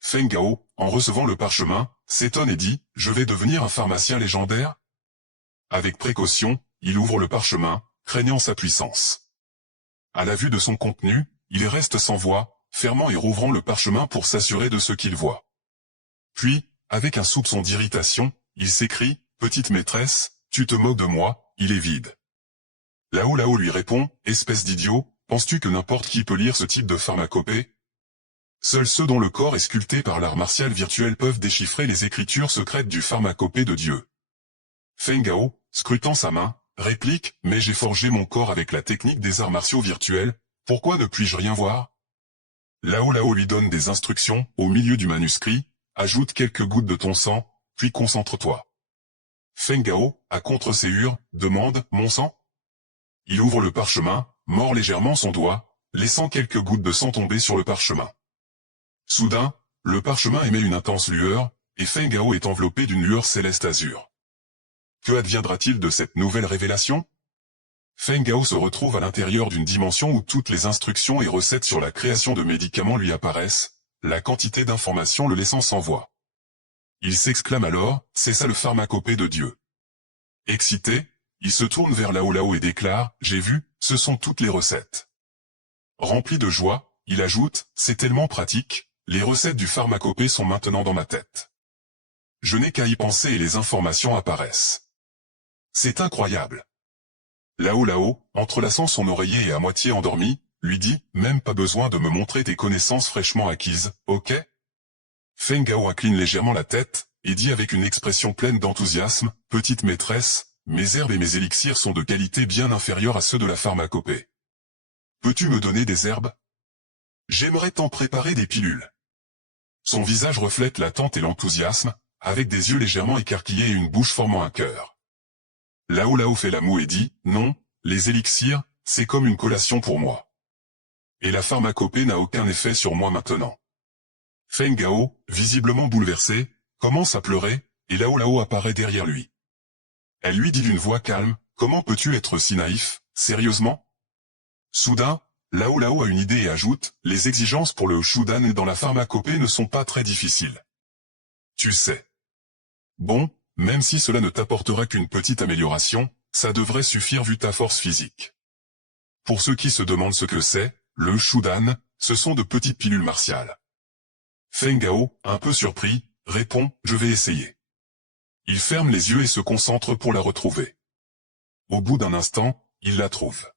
Feng Gao, en recevant le parchemin, s'étonne et dit, je vais devenir un pharmacien légendaire ? Avec précaution, il ouvre le parchemin, craignant sa puissance. À la vue de son contenu, il reste sans voix, fermant et rouvrant le parchemin pour s'assurer de ce qu'il voit. Puis, avec un soupçon d'irritation, il s'écrie, « Petite maîtresse, tu te moques de moi, il est vide. » Lao Lao lui répond, « Espèce d'idiot, penses-tu que n'importe qui peut lire ce type de pharmacopée ? Seuls ceux dont le corps est sculpté par l'art martial virtuel peuvent déchiffrer les écritures secrètes du pharmacopée de Dieu. » Feng Gao, scrutant sa main, réplique, « Mais j'ai forgé mon corps avec la technique des arts martiaux virtuels, pourquoi ne puis-je rien voir ?» Lao Lao lui donne des instructions, au milieu du manuscrit, « Ajoute quelques gouttes de ton sang, puis concentre-toi. » Feng Gao, à contre-séhure, demande, « Mon sang ?» Il ouvre le parchemin, mord légèrement son doigt, laissant quelques gouttes de sang tomber sur le parchemin. Soudain, le parchemin émet une intense lueur, et Feng Gao est enveloppé d'une lueur céleste azur. Que adviendra-t-il de cette nouvelle révélation ? Feng Gao se retrouve à l'intérieur d'une dimension où toutes les instructions et recettes sur la création de médicaments lui apparaissent, la quantité d'informations le laissant sans voix. Il s'exclame alors, « C'est ça le pharmacopée de Dieu. » Excité, il se tourne vers Lao Lao et déclare, « J'ai vu, ce sont toutes les recettes. » Rempli de joie, il ajoute, « C'est tellement pratique, les recettes du pharmacopée sont maintenant dans ma tête. Je n'ai qu'à y penser et les informations apparaissent. C'est incroyable. » Lao Lao, entrelaçant son oreiller et à moitié endormi, lui dit, « Même pas besoin de me montrer tes connaissances fraîchement acquises, ok ?» Feng Gao incline légèrement la tête, et dit avec une expression pleine d'enthousiasme, « Petite maîtresse, mes herbes et mes élixirs sont de qualité bien inférieure à ceux de la pharmacopée. Peux-tu me donner des herbes ? J'aimerais t'en préparer des pilules. » Son visage reflète l'attente et l'enthousiasme, avec des yeux légèrement écarquillés et une bouche formant un cœur. Lao Lao fait la moue et dit, « Non, les élixirs, c'est comme une collation pour moi. Et la pharmacopée n'a aucun effet sur moi maintenant. » Feng Gao, visiblement bouleversé, commence à pleurer, et Lao Lao apparaît derrière lui. Elle lui dit d'une voix calme, « Comment peux-tu être si naïf, sérieusement ?» Soudain, Lao Lao a une idée et ajoute, les exigences pour le Shudan dans la pharmacopée ne sont pas très difficiles. Tu sais. Bon, même si cela ne t'apportera qu'une petite amélioration, ça devrait suffire vu ta force physique. Pour ceux qui se demandent ce que c'est, le Shudan, ce sont de petites pilules martiales. Feng Gao, un peu surpris, répond, je vais essayer. Il ferme les yeux et se concentre pour la retrouver. Au bout d'un instant, il la trouve.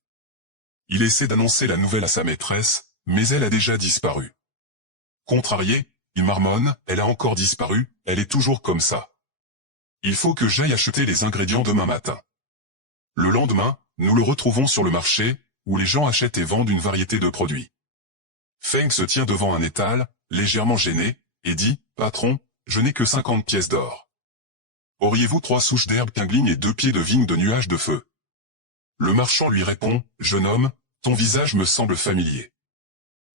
Il essaie d'annoncer la nouvelle à sa maîtresse, mais elle a déjà disparu. Contrarié, il marmonne, elle a encore disparu, elle est toujours comme ça. Il faut que j'aille acheter les ingrédients demain matin. Le lendemain, nous le retrouvons sur le marché, où les gens achètent et vendent une variété de produits. Feng se tient devant un étal, légèrement gêné, et dit, « Patron, je n'ai que 50 pièces d'or. Auriez-vous 3 souches d'herbe quingligne et 2 pieds de vigne de nuages de feu ?» Le marchand lui répond, « Jeune homme, ton visage me semble familier.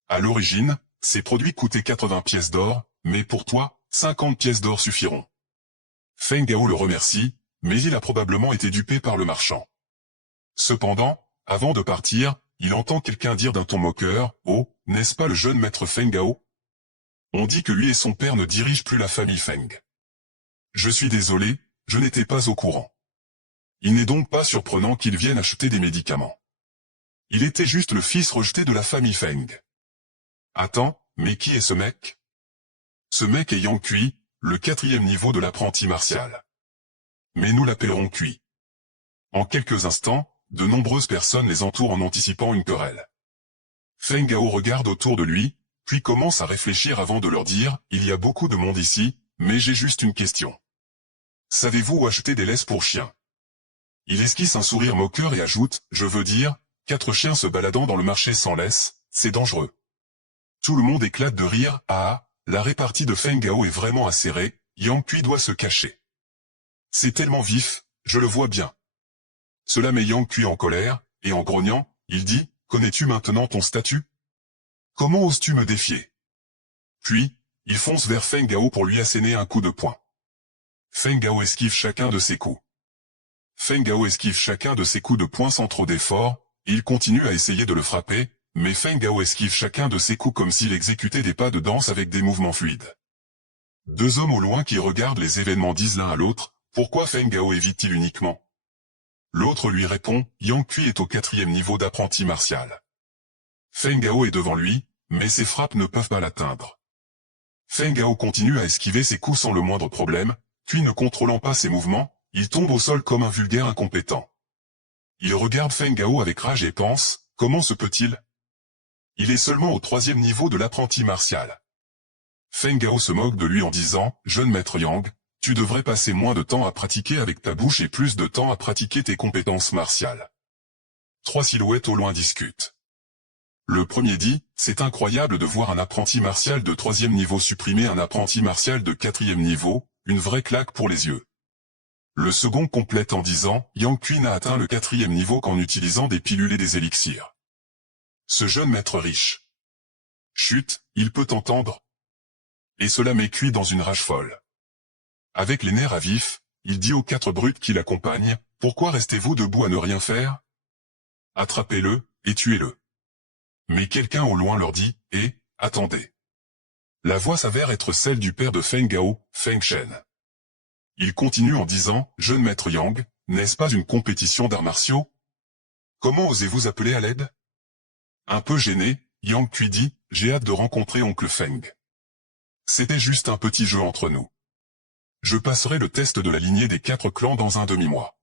À l'origine, ces produits coûtaient 80 pièces d'or, mais pour toi, 50 pièces d'or suffiront. » Feng Gao le remercie, mais il a probablement été dupé par le marchand. Cependant, avant de partir, il entend quelqu'un dire d'un ton moqueur, « Oh, n'est-ce pas le jeune maître Feng Gao? On dit que lui et son père ne dirigent plus la famille Feng. Je suis désolé, je n'étais pas au courant. Il n'est donc pas surprenant qu'il vienne acheter des médicaments. Il était juste le fils rejeté de la famille Feng. Attends, mais qui est ce mec? Ce mec est Yang Kui, le 4e niveau de l'apprenti martial. Mais nous l'appellerons Kui. En quelques instants, de nombreuses personnes les entourent en anticipant une querelle. Feng Gao regarde autour de lui, puis commence à réfléchir avant de leur dire, « Il y a beaucoup de monde ici, mais j'ai juste une question. Savez-vous où acheter des laisses pour chiens ?» Il esquisse un sourire moqueur et ajoute, « Je veux dire, 4 chiens se baladant dans le marché sans laisse, c'est dangereux. » Tout le monde éclate de rire, « Ah, la répartie de Feng Gao est vraiment acérée, Yang Kui doit se cacher. C'est tellement vif, je le vois bien. » Cela met Yang Kui en colère, et en grognant, il dit, « Connais-tu maintenant ton statut? Comment oses-tu me défier ?» Puis, il fonce vers Feng Gao pour lui asséner un coup de poing. Feng Gao esquive chacun de ses coups. Feng Gao esquive chacun de ses coups de poing sans trop d'effort, et il continue à essayer de le frapper, mais Feng Gao esquive chacun de ses coups comme s'il exécutait des pas de danse avec des mouvements fluides. 2 hommes au loin qui regardent les événements disent l'un à l'autre, « Pourquoi Feng Gao évite-t-il uniquement ?» L'autre lui répond, « Yang Kui est au 4e niveau d'apprenti martial. » Feng Gao est devant lui, mais ses frappes ne peuvent pas l'atteindre. Feng Gao continue à esquiver ses coups sans le moindre problème, puis ne contrôlant pas ses mouvements, il tombe au sol comme un vulgaire incompétent. Il regarde Feng Gao avec rage et pense, « Comment se peut-il? Il est seulement au 3e niveau de l'apprenti martial. » Feng Gao se moque de lui en disant, « Jeune maître Yang, tu devrais passer moins de temps à pratiquer avec ta bouche et plus de temps à pratiquer tes compétences martiales. » 3 silhouettes au loin discutent. Le premier dit, « C'est incroyable de voir un apprenti martial de 3e niveau supprimer un apprenti martial de 4e niveau, une vraie claque pour les yeux. » Le second complète en disant, « Yang Kui n'a atteint le 4e niveau qu'en utilisant des pilules et des élixirs. Ce jeune maître riche. Chut, il peut entendre. » Et cela met Kui dans une rage folle. Avec les nerfs à vif, il dit aux 4 brutes qui l'accompagnent, « Pourquoi restez-vous debout à ne rien faire? Attrapez-le, et tuez-le. » Mais quelqu'un au loin leur dit, « Eh, attendez. » La voix s'avère être celle du père de Feng Gao, Feng Shen. Il continue en disant, « Jeune maître Yang, n'est-ce pas une compétition d'arts martiaux? Comment osez-vous appeler à l'aide? » Un peu gêné, Yang Kui dit, « J'ai hâte de rencontrer oncle Feng. C'était juste un petit jeu entre nous. Je passerai le test de la lignée des 4 clans dans un demi-mois.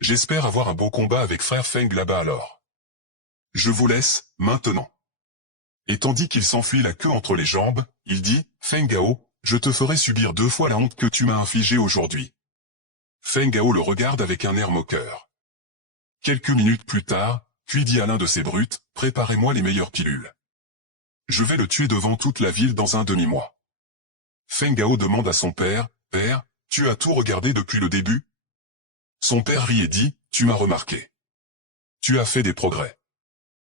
J'espère avoir un beau combat avec frère Feng là-bas alors. Je vous laisse, maintenant. » Et tandis qu'il s'enfuit la queue entre les jambes, il dit, « Feng Gao, je te ferai subir 2 fois la honte que tu m'as infligée aujourd'hui. » Feng Gao le regarde avec un air moqueur. Quelques minutes plus tard, Kui dit à l'un de ses brutes, « Préparez-moi les meilleures pilules. Je vais le tuer devant toute la ville dans un demi-mois. » Feng Gao demande à son père, « Père, tu as tout regardé depuis le début ?» Son père rit et dit, « Tu m'as remarqué. Tu as fait des progrès.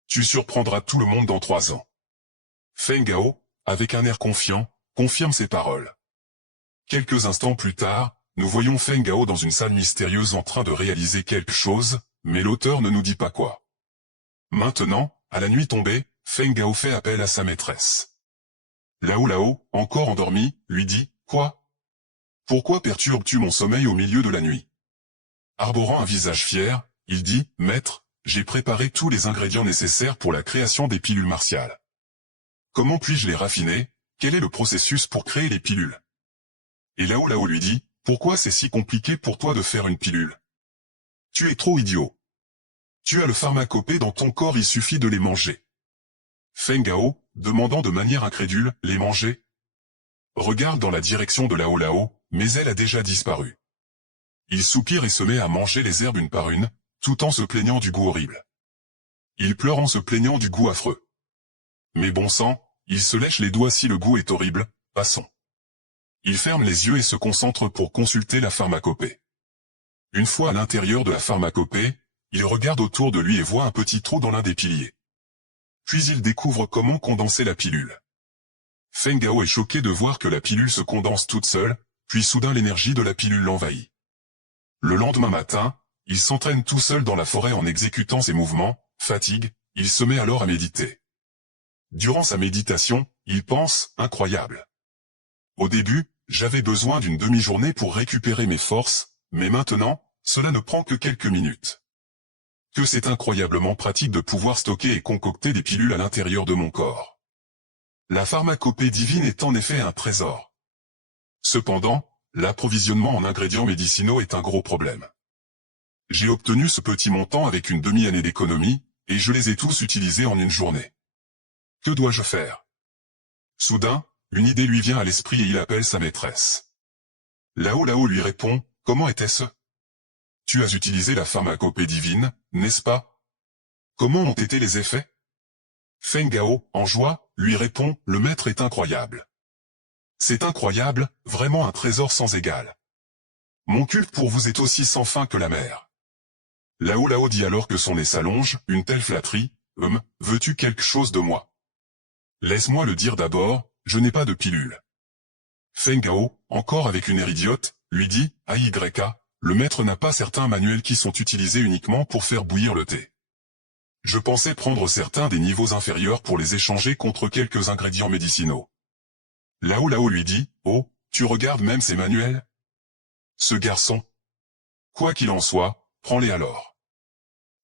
Tu surprendras tout le monde dans 3 ans. » Feng Gao, avec un air confiant, confirme ses paroles. Quelques instants plus tard, nous voyons Feng Gao dans une salle mystérieuse en train de réaliser quelque chose, mais l'auteur ne nous dit pas quoi. Maintenant, à la nuit tombée, Feng Gao fait appel à sa maîtresse. Lao Lao, encore endormi, lui dit, « Quoi? Pourquoi perturbes-tu mon sommeil au milieu de la nuit ?» Arborant un visage fier, il dit, « Maître, j'ai préparé tous les ingrédients nécessaires pour la création des pilules martiales. Comment puis-je les raffiner? Quel est le processus pour créer les pilules ?» Et Lao Lao lui dit, « Pourquoi c'est si compliqué pour toi de faire une pilule? Tu es trop idiot. Tu as le pharmacopée dans ton corps, il suffit de les manger. » Feng Gao, demandant de manière incrédule, « Les manger ?» regarde dans la direction de Lao Lao, mais elle a déjà disparu. Il soupire et se met à manger les herbes une par une, tout en se plaignant du goût horrible. Il pleure en se plaignant du goût affreux. Mais bon sang, il se lèche les doigts si le goût est horrible, passons. Il ferme les yeux et se concentre pour consulter la pharmacopée. Une fois à l'intérieur de la pharmacopée, il regarde autour de lui et voit un petit trou dans l'un des piliers. Puis il découvre comment condenser la pilule. Feng Gao est choqué de voir que la pilule se condense toute seule, puis soudain l'énergie de la pilule l'envahit. Le lendemain matin, il s'entraîne tout seul dans la forêt en exécutant ses mouvements, fatigue, il se met alors à méditer. Durant sa méditation, il pense, incroyable. Au début, j'avais besoin d'une demi-journée pour récupérer mes forces, mais maintenant, cela ne prend que quelques minutes. Que c'est incroyablement pratique de pouvoir stocker et concocter des pilules à l'intérieur de mon corps. La pharmacopée divine est en effet un trésor. Cependant, l'approvisionnement en ingrédients médicinaux est un gros problème. J'ai obtenu ce petit montant avec une demi-année d'économie, et je les ai tous utilisés en une journée. Que dois-je faire? Soudain, une idée lui vient à l'esprit et il appelle sa maîtresse. Lao Lao lui répond, « Comment était-ce? Tu as utilisé la pharmacopée divine, n'est-ce pas? Comment ont été les effets? » Feng Gao, en joie, lui répond, « Le maître est incroyable. C'est incroyable, vraiment un trésor sans égal. Mon culte pour vous est aussi sans fin que la mer. » Lao Lao dit alors que son nez s'allonge, une telle flatterie, « Veux-tu quelque chose de moi? Laisse-moi le dire d'abord, je n'ai pas de pilule. » Feng Gao, encore avec une air idiote, lui dit, « AYK, le maître n'a pas certains manuels qui sont utilisés uniquement pour faire bouillir le thé. Je pensais prendre certains des niveaux inférieurs pour les échanger contre quelques ingrédients médicinaux. » Lao Lao lui dit, « Oh, tu regardes même ces manuels? Ce garçon. Quoi qu'il en soit, prends-les alors. »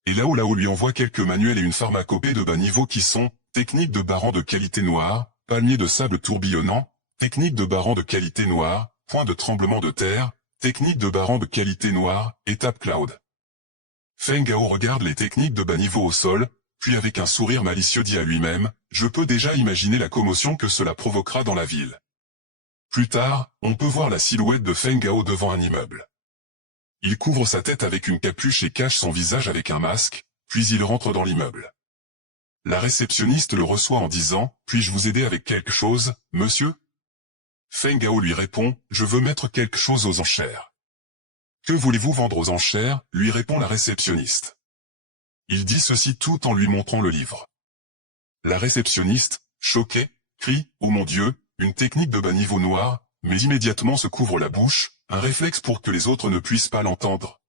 Et Lao Lao lui envoie quelques manuels et une pharmacopée de bas niveau qui sont, technique de baran de qualité noire, palmier de sable tourbillonnant, technique de baran de qualité noire, point de tremblement de terre, technique de baran de qualité noire, étape cloud. Feng Gao regarde les techniques de bas niveau au sol, puis avec un sourire malicieux dit à lui-même, « Je peux déjà imaginer la commotion que cela provoquera dans la ville. » Plus tard, on peut voir la silhouette de Feng Gao devant un immeuble. Il couvre sa tête avec une capuche et cache son visage avec un masque, puis il rentre dans l'immeuble. La réceptionniste le reçoit en disant, « Puis-je vous aider avec quelque chose, monsieur ?» Feng Gao lui répond, « Je veux mettre quelque chose aux enchères. » « Que voulez-vous vendre aux enchères ?» lui répond la réceptionniste. Il dit ceci tout en lui montrant le livre. La réceptionniste, choquée, crie, « Oh mon Dieu, une technique de bas niveau noir », mais immédiatement se couvre la bouche, un réflexe pour que les autres ne puissent pas l'entendre.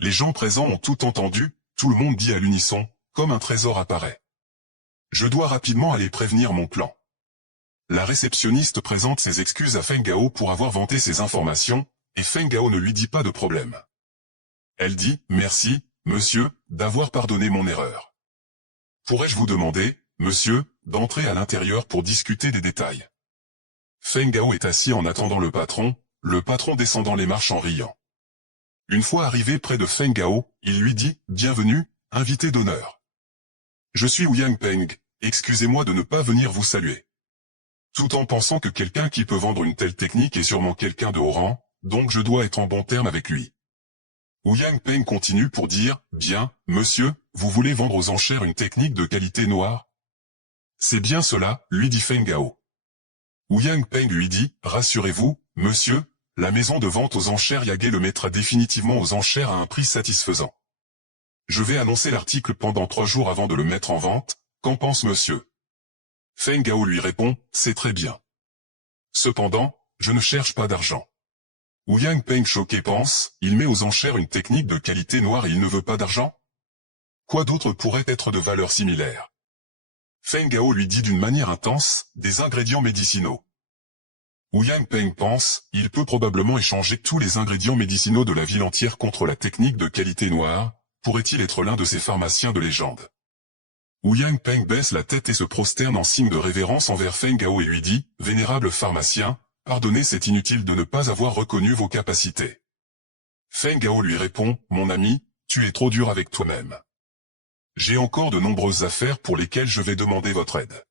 Les gens présents ont tout entendu, tout le monde dit à l'unisson, comme un trésor apparaît. Je dois rapidement aller prévenir mon clan. La réceptionniste présente ses excuses à Feng Gao pour avoir vanté ces informations, et Feng Gao ne lui dit pas de problème. Elle dit, « Merci, monsieur, d'avoir pardonné mon erreur. Pourrais-je vous demander, monsieur, d'entrer à l'intérieur pour discuter des détails ?» Feng Gao est assis en attendant le patron descendant les marches en riant. Une fois arrivé près de Feng Gao, il lui dit, « Bienvenue, invité d'honneur. Je suis Ouyang Peng, excusez-moi de ne pas venir vous saluer. » Tout en pensant que quelqu'un qui peut vendre une telle technique est sûrement quelqu'un de haut rang, donc je dois être en bon terme avec lui. Ouyang Peng continue pour dire, « Bien, monsieur, vous voulez vendre aux enchères une technique de qualité noire? » C'est bien cela, lui dit Feng Gao. Ouyang Peng lui dit, « Rassurez-vous, monsieur, la maison de vente aux enchères Yagé le mettra définitivement aux enchères à un prix satisfaisant. Je vais annoncer l'article pendant 3 jours avant de le mettre en vente, qu'en pense monsieur ?» Feng Gao lui répond, « C'est très bien. Cependant, je ne cherche pas d'argent. » Ouyang Peng choqué pense, « Il met aux enchères une technique de qualité noire et il ne veut pas d'argent? Quoi d'autre pourrait être de valeur similaire? Feng Gao lui dit d'une manière intense, des ingrédients médicinaux. Wu Yangpeng pense, il peut probablement échanger tous les ingrédients médicinaux de la ville entière contre la technique de qualité noire, pourrait-il être l'un de ces pharmaciens de légende? Wu Yangpeng baisse la tête et se prosterne en signe de révérence envers Feng Gao et lui dit, « Vénérable pharmacien, pardonnez, c'est inutile de ne pas avoir reconnu vos capacités. » Feng Gao lui répond, « Mon ami, tu es trop dur avec toi-même. J'ai encore de nombreuses affaires pour lesquelles je vais demander votre aide.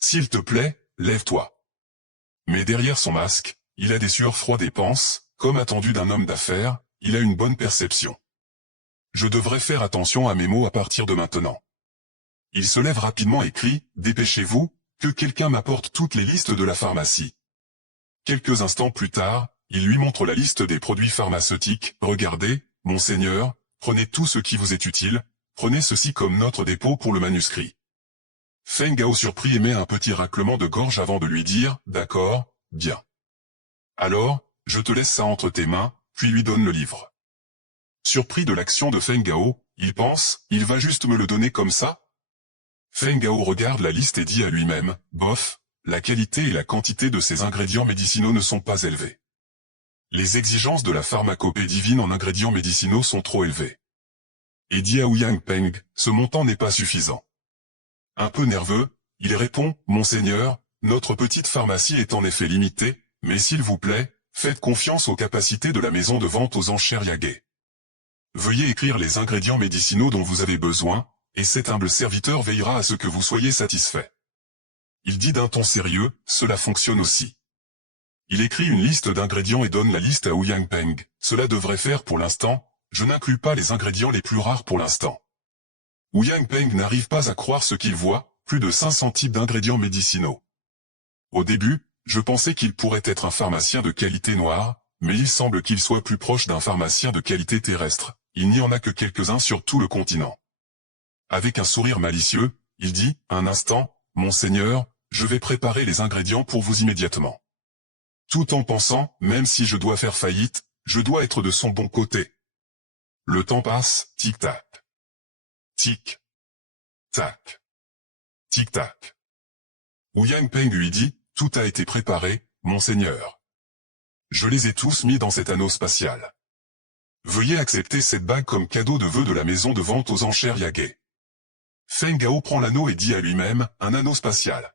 S'il te plaît, lève-toi. » Mais derrière son masque, il a des sueurs froides et pense, comme attendu d'un homme d'affaires, il a une bonne perception. Je devrais faire attention à mes mots à partir de maintenant. Il se lève rapidement et crie, « Dépêchez-vous, que quelqu'un m'apporte toutes les listes de la pharmacie. » Quelques instants plus tard, il lui montre la liste des produits pharmaceutiques. « Regardez, monseigneur, prenez tout ce qui vous est utile, prenez ceci comme notre dépôt pour le manuscrit. » Feng Gao surpris émet un petit raclement de gorge avant de lui dire, « D'accord, bien. Alors, je te laisse ça entre tes mains, puis lui donne le livre. » Surpris de l'action de Feng Gao, il pense, « Il va juste me le donner comme ça ?» Feng Gao regarde la liste et dit à lui-même, « Bof, la qualité et la quantité de ces ingrédients médicinaux ne sont pas élevées. Les exigences de la pharmacopée divine en ingrédients médicinaux sont trop élevées. » Et dit à Wu Yangpeng, « Ce montant n'est pas suffisant. » Un peu nerveux, il répond, « Monseigneur, notre petite pharmacie est en effet limitée, mais s'il vous plaît, faites confiance aux capacités de la maison de vente aux enchères Yagé. Veuillez écrire les ingrédients médicinaux dont vous avez besoin, et cet humble serviteur veillera à ce que vous soyez satisfait. » Il dit d'un ton sérieux, « Cela fonctionne aussi. » Il écrit une liste d'ingrédients et donne la liste à Wu Yangpeng. « Cela devrait faire pour l'instant, je n'inclus pas les ingrédients les plus rares pour l'instant. » Wu Yangpeng n'arrive pas à croire ce qu'il voit, plus de 500 types d'ingrédients médicinaux. Au début, je pensais qu'il pourrait être un pharmacien de qualité noire, mais il semble qu'il soit plus proche d'un pharmacien de qualité terrestre. Il n'y en a que quelques-uns sur tout le continent. Avec un sourire malicieux, il dit, « Un instant, monseigneur, je vais préparer les ingrédients pour vous immédiatement. » Tout en pensant, même si je dois faire faillite, je dois être de son bon côté. Le temps passe, tic-tac. Tic. Tac. Tic-tac. Wu Yangpeng lui dit, « Tout a été préparé, monseigneur. Je les ai tous mis dans cet anneau spatial. Veuillez accepter cette bague comme cadeau de vœux de la maison de vente aux enchères Yagé. » Feng Gao prend l'anneau et dit à lui-même, « Un anneau spatial.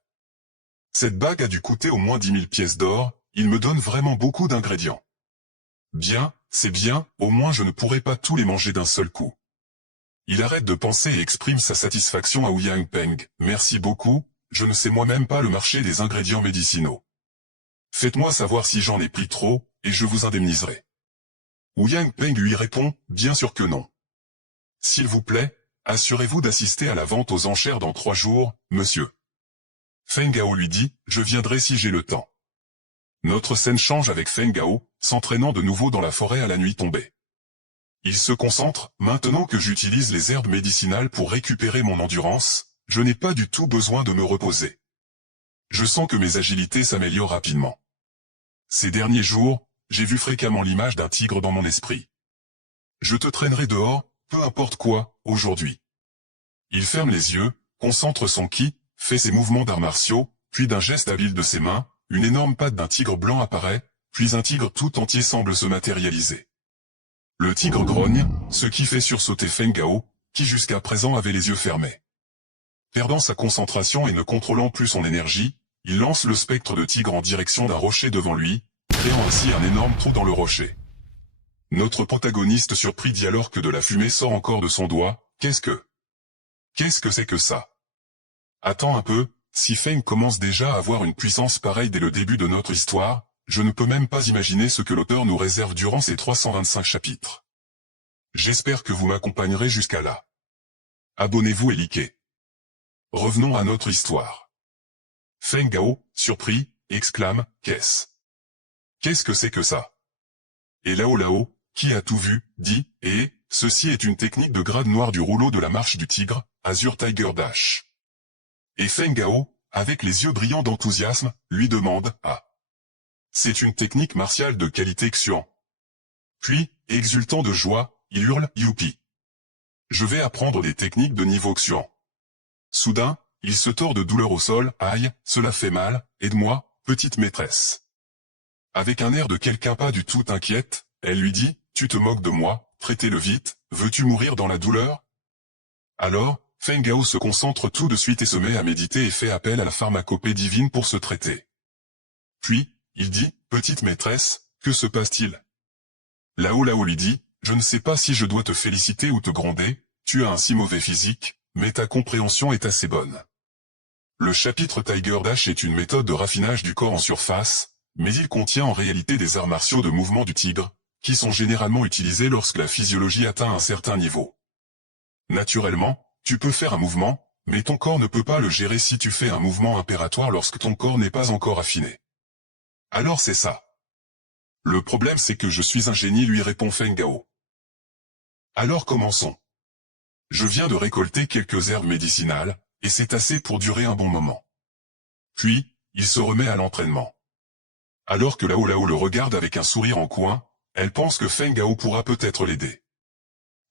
Cette bague a dû coûter au moins 10 000 pièces d'or, il me donne vraiment beaucoup d'ingrédients. Bien, c'est bien, au moins je ne pourrai pas tous les manger d'un seul coup. » Il arrête de penser et exprime sa satisfaction à Wu Yangpeng. « Merci beaucoup, je ne sais moi-même pas le marché des ingrédients médicinaux. Faites-moi savoir si j'en ai pris trop, et je vous indemniserai. » Wu Yangpeng lui répond, « Bien sûr que non. S'il vous plaît, assurez-vous d'assister à la vente aux enchères dans 3 jours, monsieur. » Feng Gao lui dit, « Je viendrai si j'ai le temps. » Notre scène change avec Feng Gao, s'entraînant de nouveau dans la forêt à la nuit tombée. Il se concentre, « Maintenant que j'utilise les herbes médicinales pour récupérer mon endurance, je n'ai pas du tout besoin de me reposer. Je sens que mes agilités s'améliorent rapidement. Ces derniers jours, j'ai vu fréquemment l'image d'un tigre dans mon esprit. Je te traînerai dehors, peu importe quoi, aujourd'hui. » Il ferme les yeux, concentre son ki, fait ses mouvements d'arts martiaux, puis d'un geste habile de ses mains, une énorme patte d'un tigre blanc apparaît, puis un tigre tout entier semble se matérialiser. Le tigre grogne, ce qui fait sursauter Feng Gao, qui jusqu'à présent avait les yeux fermés. Perdant sa concentration et ne contrôlant plus son énergie, il lance le spectre de tigre en direction d'un rocher devant lui, créant ainsi un énorme trou dans le rocher. Notre protagoniste surpris dit alors que de la fumée sort encore de son doigt, « Qu'est-ce que c'est que ça? Attends un peu, si Feng commence déjà à avoir une puissance pareille dès le début de notre histoire, je ne peux même pas imaginer ce que l'auteur nous réserve durant ces 325 chapitres. J'espère que vous m'accompagnerez jusqu'à là. Abonnez-vous et likez. Revenons à notre histoire. » Feng Gao, surpris, exclame, « Qu'est-ce que c'est que ça? » Et Lao, qui a tout vu, dit, « Et, ceci est une technique de grade noir du rouleau de la marche du tigre, Azure Tiger Dash. » Et Feng Gao, avec les yeux brillants d'enthousiasme, lui demande, « Ah. C'est une technique martiale de qualité Xuan. » Puis, exultant de joie, il hurle, « Youpi. Je vais apprendre des techniques de niveau Xuan. Soudain, il se tord de douleur au sol. Aïe, cela fait mal, aide-moi, petite maîtresse. Avec un air de quelqu'un pas du tout inquiète, elle lui dit, tu te moques de moi, traitez-le vite, veux-tu mourir dans la douleur? Alors, Feng Gao se concentre tout de suite et se met à méditer et fait appel à la pharmacopée divine pour se traiter. Puis, il dit, petite maîtresse, que se passe-t-il? Lao lui dit, je ne sais pas si je dois te féliciter ou te gronder, tu as un si mauvais physique, mais ta compréhension est assez bonne. Le chapitre Tiger Dash est une méthode de raffinage du corps en surface, mais il contient en réalité des arts martiaux de mouvement du tigre, qui sont généralement utilisés lorsque la physiologie atteint un certain niveau. Naturellement, tu peux faire un mouvement, mais ton corps ne peut pas le gérer si tu fais un mouvement impératoire lorsque ton corps n'est pas encore affiné. Alors c'est ça. Le problème c'est que je suis un génie, lui répond Feng Gao. Alors commençons. Je viens de récolter quelques herbes médicinales, et c'est assez pour durer un bon moment. Puis, il se remet à l'entraînement. Alors que Lao le regarde avec un sourire en coin, elle pense que Feng Gao pourra peut-être l'aider.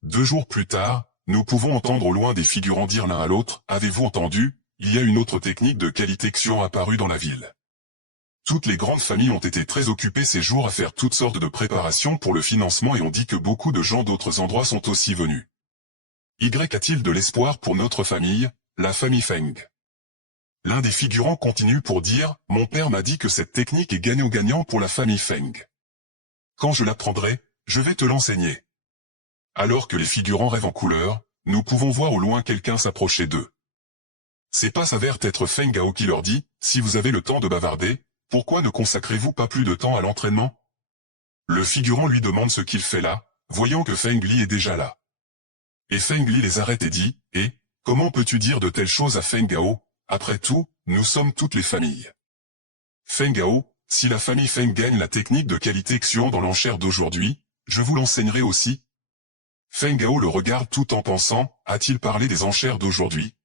2 jours plus tard, nous pouvons entendre au loin des figurants dire l'un à l'autre, avez-vous entendu, il y a une autre technique de qualité Xuan apparue dans la ville. Toutes les grandes familles ont été très occupées ces jours à faire toutes sortes de préparations pour le financement et on dit que beaucoup de gens d'autres endroits sont aussi venus. Y a-t-il de l'espoir pour notre famille, la famille Feng? L'un des figurants continue pour dire, mon père m'a dit que cette technique est gagnant-gagnant pour la famille Feng. Quand je l'apprendrai, je vais te l'enseigner. Alors que les figurants rêvent en couleur, nous pouvons voir au loin quelqu'un s'approcher d'eux. C'est pas s'avère être Feng Gao qui leur dit, si vous avez le temps de bavarder, pourquoi ne consacrez-vous pas plus de temps à l'entraînement? Le figurant lui demande ce qu'il fait là, voyant que Feng Li est déjà là. Et Feng Li les arrête et dit, comment peux-tu dire de telles choses à Feng Gao? Après tout, nous sommes toutes les familles. Feng Gao, si la famille Feng gagne la technique de qualité Xuan dans l'enchère d'aujourd'hui, je vous l'enseignerai aussi. Feng Gao le regarde tout en pensant, a-t-il parlé des enchères d'aujourd'hui?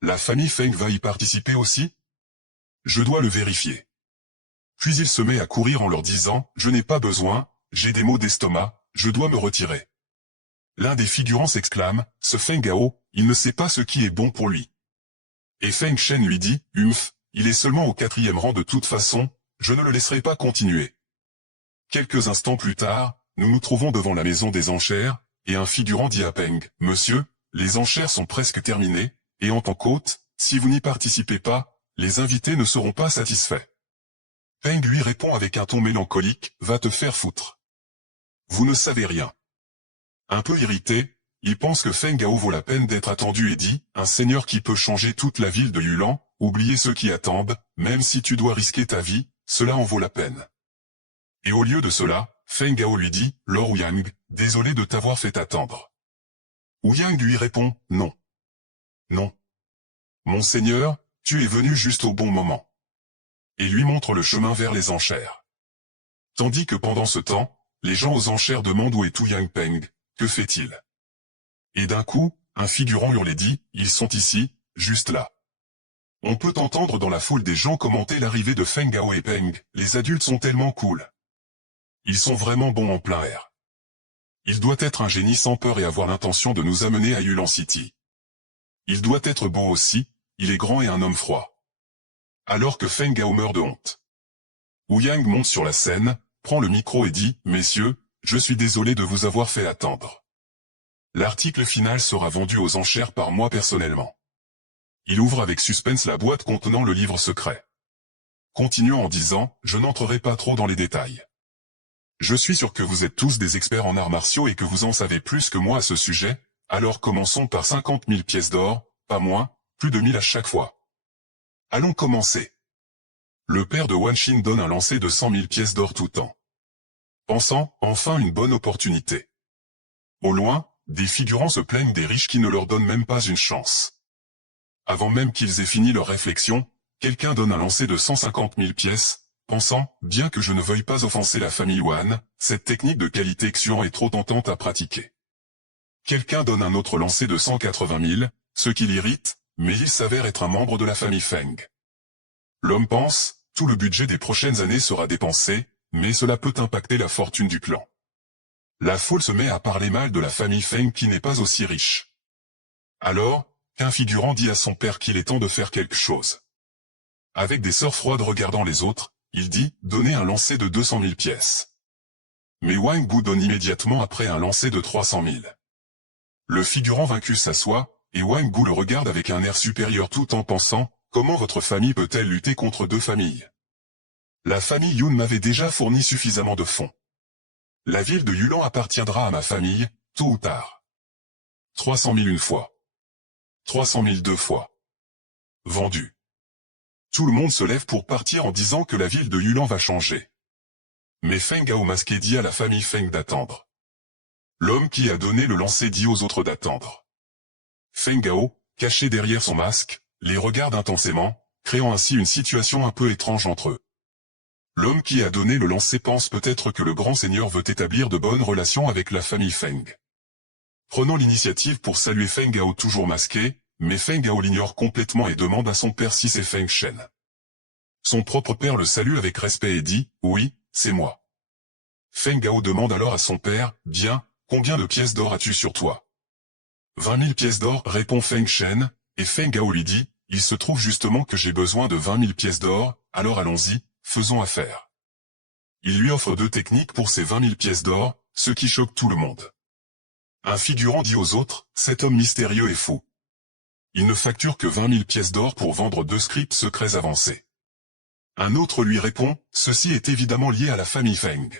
La famille Feng va y participer aussi? Je dois le vérifier. Puis il se met à courir en leur disant, je n'ai pas besoin, j'ai des maux d'estomac, je dois me retirer. L'un des figurants s'exclame, ce Feng Gao, il ne sait pas ce qui est bon pour lui. Et Feng Shen lui dit, il est seulement au 4e rang de toute façon, je ne le laisserai pas continuer. Quelques instants plus tard, nous nous trouvons devant la maison des enchères, et un figurant dit à Peng, monsieur, les enchères sont presque terminées, et en tant qu'hôte, si vous n'y participez pas, les invités ne seront pas satisfaits. Peng lui répond avec un ton mélancolique, va te faire foutre. Vous ne savez rien. Un peu irrité, il pense que Feng Gao vaut la peine d'être attendu et dit, un seigneur qui peut changer toute la ville de Yulan, oubliez ceux qui attendent, même si tu dois risquer ta vie, cela en vaut la peine. Et au lieu de cela, Feng Gao lui dit, Lord Ouyang, désolé de t'avoir fait attendre. Ouyang lui répond, non. Non. Monseigneur, tu es venu juste au bon moment. Et lui montre le chemin vers les enchères. Tandis que pendant ce temps, les gens aux enchères demandent où est Ouyang Peng, que fait-il? Et d'un coup, un figurant hurle et dit, ils sont ici, juste là. On peut entendre dans la foule des gens commenter l'arrivée de Feng Gao et Peng, les adultes sont tellement cool. Ils sont vraiment bons en plein air. Il doit être un génie sans peur et avoir l'intention de nous amener à Yulan City. Il doit être beau aussi, il est grand et un homme froid. Alors que Feng Gao meurt de honte. Ouyang monte sur la scène, prend le micro et dit, messieurs, je suis désolé de vous avoir fait attendre. L'article final sera vendu aux enchères par moi personnellement. Il ouvre avec suspense la boîte contenant le livre secret. Continuant en disant, je n'entrerai pas trop dans les détails. Je suis sûr que vous êtes tous des experts en arts martiaux et que vous en savez plus que moi à ce sujet, alors commençons par 50 000 pièces d'or, pas moins, plus de 1000 à chaque fois. Allons commencer. Le père de Wan Xin donne un lancer de 100 000 pièces d'or tout temps. Pensant, enfin une bonne opportunité. Au loin, des figurants se plaignent des riches qui ne leur donnent même pas une chance. Avant même qu'ils aient fini leur réflexion, quelqu'un donne un lancer de 150 000 pièces, pensant, bien que je ne veuille pas offenser la famille Wan, cette technique de qualité Xuan est trop tentante à pratiquer. Quelqu'un donne un autre lancer de 180 000, ce qui l'irrite, mais il s'avère être un membre de la famille Feng. L'homme pense, tout le budget des prochaines années sera dépensé, mais cela peut impacter la fortune du clan. La foule se met à parler mal de la famille Feng qui n'est pas aussi riche. Alors, qu'un figurant dit à son père qu'il est temps de faire quelque chose. Avec des sorts froides regardant les autres, il dit « Donnez un lancer de 200 000 pièces ». Mais Wang Bu donne immédiatement après un lancer de 300 000. Le figurant vaincu s'assoit, et Wang Bu le regarde avec un air supérieur tout en pensant « Comment votre famille peut-elle lutter contre deux familles ?» La famille Yun m'avait déjà fourni suffisamment de fonds. La ville de Yulan appartiendra à ma famille, tôt ou tard. 300 000 une fois. 300 000 deux fois. Vendu. Tout le monde se lève pour partir en disant que la ville de Yulan va changer. Mais Feng Gao masqué dit à la famille Feng d'attendre. L'homme qui a donné le lancer dit aux autres d'attendre. Feng Gao, caché derrière son masque, les regarde intensément, créant ainsi une situation un peu étrange entre eux. L'homme qui a donné le lancer pense peut-être que le grand seigneur veut établir de bonnes relations avec la famille Feng. Prenant l'initiative pour saluer Feng Gao toujours masqué, mais Feng Gao l'ignore complètement et demande à son père si c'est Feng Shen. Son propre père le salue avec respect et dit « Oui, c'est moi ». Feng Gao demande alors à son père « Bien, combien de pièces d'or as-tu sur toi ?» 20 000 pièces d'or, répond Feng Shen, et Feng Gao lui dit « Il se trouve justement que j'ai besoin de 20 000 pièces d'or, alors allons-y, faisons affaire. » Il lui offre 2 techniques pour ces 20 000 pièces d'or, ce qui choque tout le monde. Un figurant dit aux autres « Cet homme mystérieux est fou. Il ne facture que 20 000 pièces d'or pour vendre 2 scripts secrets avancés. » Un autre lui répond « Ceci est évidemment lié à la famille Feng. »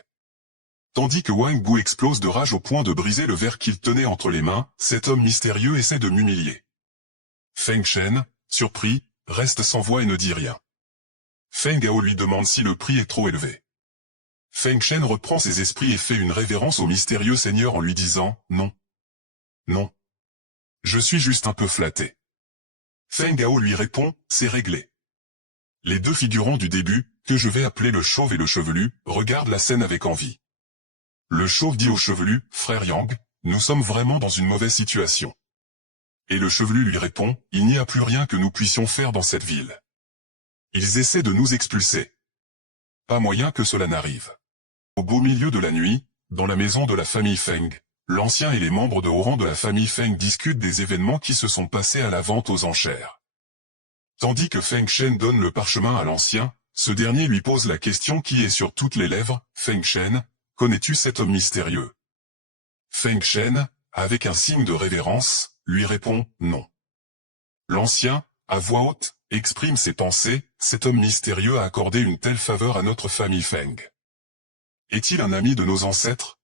Tandis que Wang Bu explose de rage au point de briser le verre qu'il tenait entre les mains, cet homme mystérieux essaie de m'humilier. Feng Shen, surpris, reste sans voix et ne dit rien. Feng Gao lui demande si le prix est trop élevé. Feng Shen reprend ses esprits et fait une révérence au mystérieux seigneur en lui disant « Non. Non. Je suis juste un peu flatté. » Feng Gao lui répond « C'est réglé. » Les 2 figurants du début, que je vais appeler le chauve et le chevelu, regardent la scène avec envie. Le chauve dit au chevelu, « Frère Yang, nous sommes vraiment dans une mauvaise situation. » Et le chevelu lui répond, « Il n'y a plus rien que nous puissions faire dans cette ville. Ils essaient de nous expulser. Pas moyen que cela n'arrive. » Au beau milieu de la nuit, dans la maison de la famille Feng, l'ancien et les membres de haut rang de la famille Feng discutent des événements qui se sont passés à la vente aux enchères. Tandis que Feng Shen donne le parchemin à l'ancien, ce dernier lui pose la question qui est sur toutes les lèvres, « Feng Shen, connais-tu cet homme mystérieux ?» Feng Shen, avec un signe de révérence, lui répond « Non ». L'ancien, à voix haute, exprime ses pensées, « Cet homme mystérieux a accordé une telle faveur à notre famille Feng. Est-il un ami de nos ancêtres ?»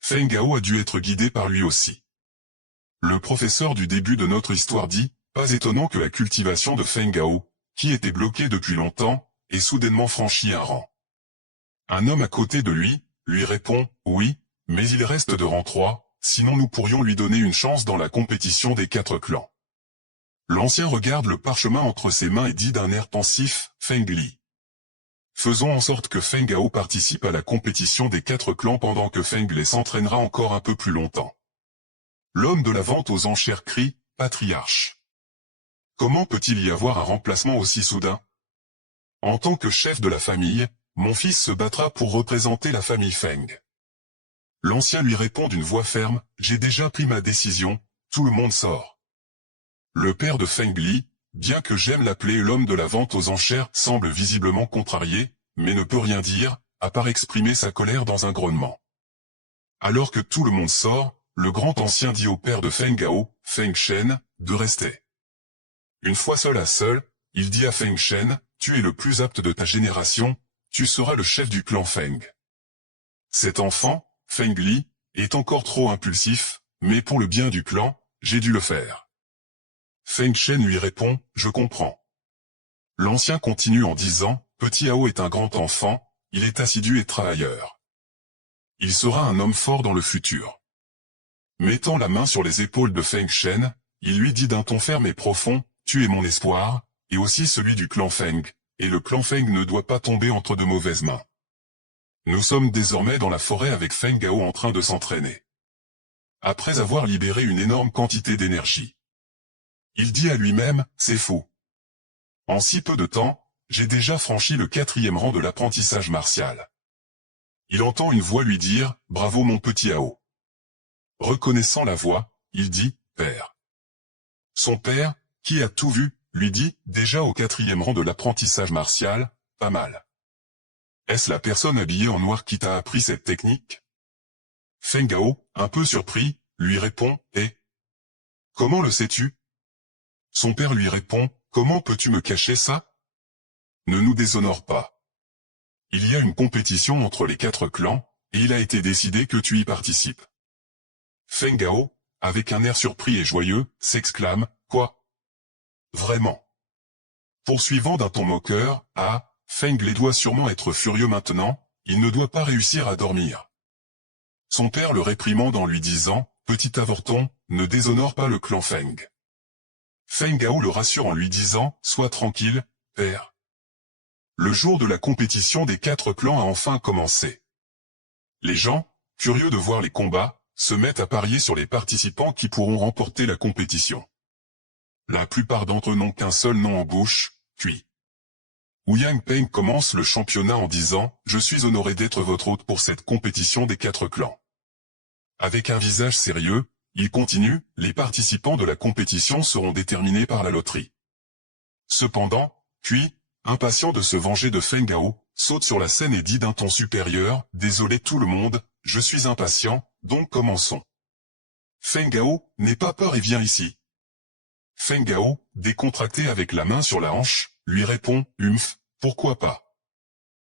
Feng Gao a dû être guidé par lui aussi. Le professeur du début de notre histoire dit, pas étonnant que la cultivation de Feng Gao, qui était bloquée depuis longtemps, ait soudainement franchi un rang. Un homme à côté de lui répond, oui, mais il reste de rang 3, sinon nous pourrions lui donner une chance dans la compétition des 4 clans. L'ancien regarde le parchemin entre ses mains et dit d'un air pensif, Feng Li. Faisons en sorte que Feng Gao participe à la compétition des 4 clans pendant que Feng Lei s'entraînera encore un peu plus longtemps. L'homme de la vente aux enchères crie, patriarche. Comment peut-il y avoir un remplacement aussi soudain? En tant que chef de la famille, mon fils se battra pour représenter la famille Feng. L'ancien lui répond d'une voix ferme, j'ai déjà pris ma décision, tout le monde sort. Le père de Feng Li, bien que j'aime l'appeler l'homme de la vente aux enchères, semble visiblement contrarié, mais ne peut rien dire, à part exprimer sa colère dans un grognement. Alors que tout le monde sort, le grand ancien dit au père de Feng Gao, Feng Shen, de rester. Une fois seul à seul, il dit à Feng Shen, tu es le plus apte de ta génération, tu seras le chef du clan Feng. Cet enfant, Feng Li, est encore trop impulsif, mais pour le bien du clan, j'ai dû le faire. Feng Shen lui répond, je comprends. L'ancien continue en disant, Petit Hao est un grand enfant, il est assidu et travailleur. Il sera un homme fort dans le futur. Mettant la main sur les épaules de Feng Shen, il lui dit d'un ton ferme et profond, tu es mon espoir, et aussi celui du clan Feng, et le clan Feng ne doit pas tomber entre de mauvaises mains. Nous sommes désormais dans la forêt avec Feng Gao en train de s'entraîner. Après avoir libéré une énorme quantité d'énergie. Il dit à lui-même, c'est fou. En si peu de temps, j'ai déjà franchi le 4e rang de l'apprentissage martial. Il entend une voix lui dire « Bravo mon petit Ao ». Reconnaissant la voix, il dit « Père ». Son père, qui a tout vu, lui dit, déjà au 4e rang de l'apprentissage martial, « Pas mal. Est-ce la personne habillée en noir qui t'a appris cette technique ?» Feng Gao, un peu surpris, lui répond « Eh ? Comment le sais-tu » Son père lui répond « Comment peux-tu me cacher ça ? Ne nous déshonore pas. Il y a une compétition entre les 4 clans, et il a été décidé que tu y participes. » Feng Gao, avec un air surpris et joyeux, s'exclame « Quoi ? Vraiment ?» Poursuivant d'un ton moqueur, « Ah, Feng Lei doit sûrement être furieux maintenant, il ne doit pas réussir à dormir. » Son père le réprimande en lui disant « Petit avorton, ne déshonore pas le clan Feng. » Feng Gao le rassure en lui disant « Sois tranquille, père. » Le jour de la compétition des 4 clans a enfin commencé. Les gens, curieux de voir les combats, se mettent à parier sur les participants qui pourront remporter la compétition. La plupart d'entre eux n'ont qu'un seul nom en bouche, Cui. Wu Yangpeng commence le championnat en disant « Je suis honoré d'être votre hôte pour cette compétition des 4 clans. » Avec un visage sérieux, il continue « Les participants de la compétition seront déterminés par la loterie. » Cependant, Cui, impatient de se venger de Feng Gao, saute sur la scène et dit d'un ton supérieur « Désolé tout le monde, je suis impatient, donc commençons. » Feng Gao, n'aie pas peur et viens ici. Feng Gao, décontracté avec la main sur la hanche, lui répond « Humph, pourquoi pas ?»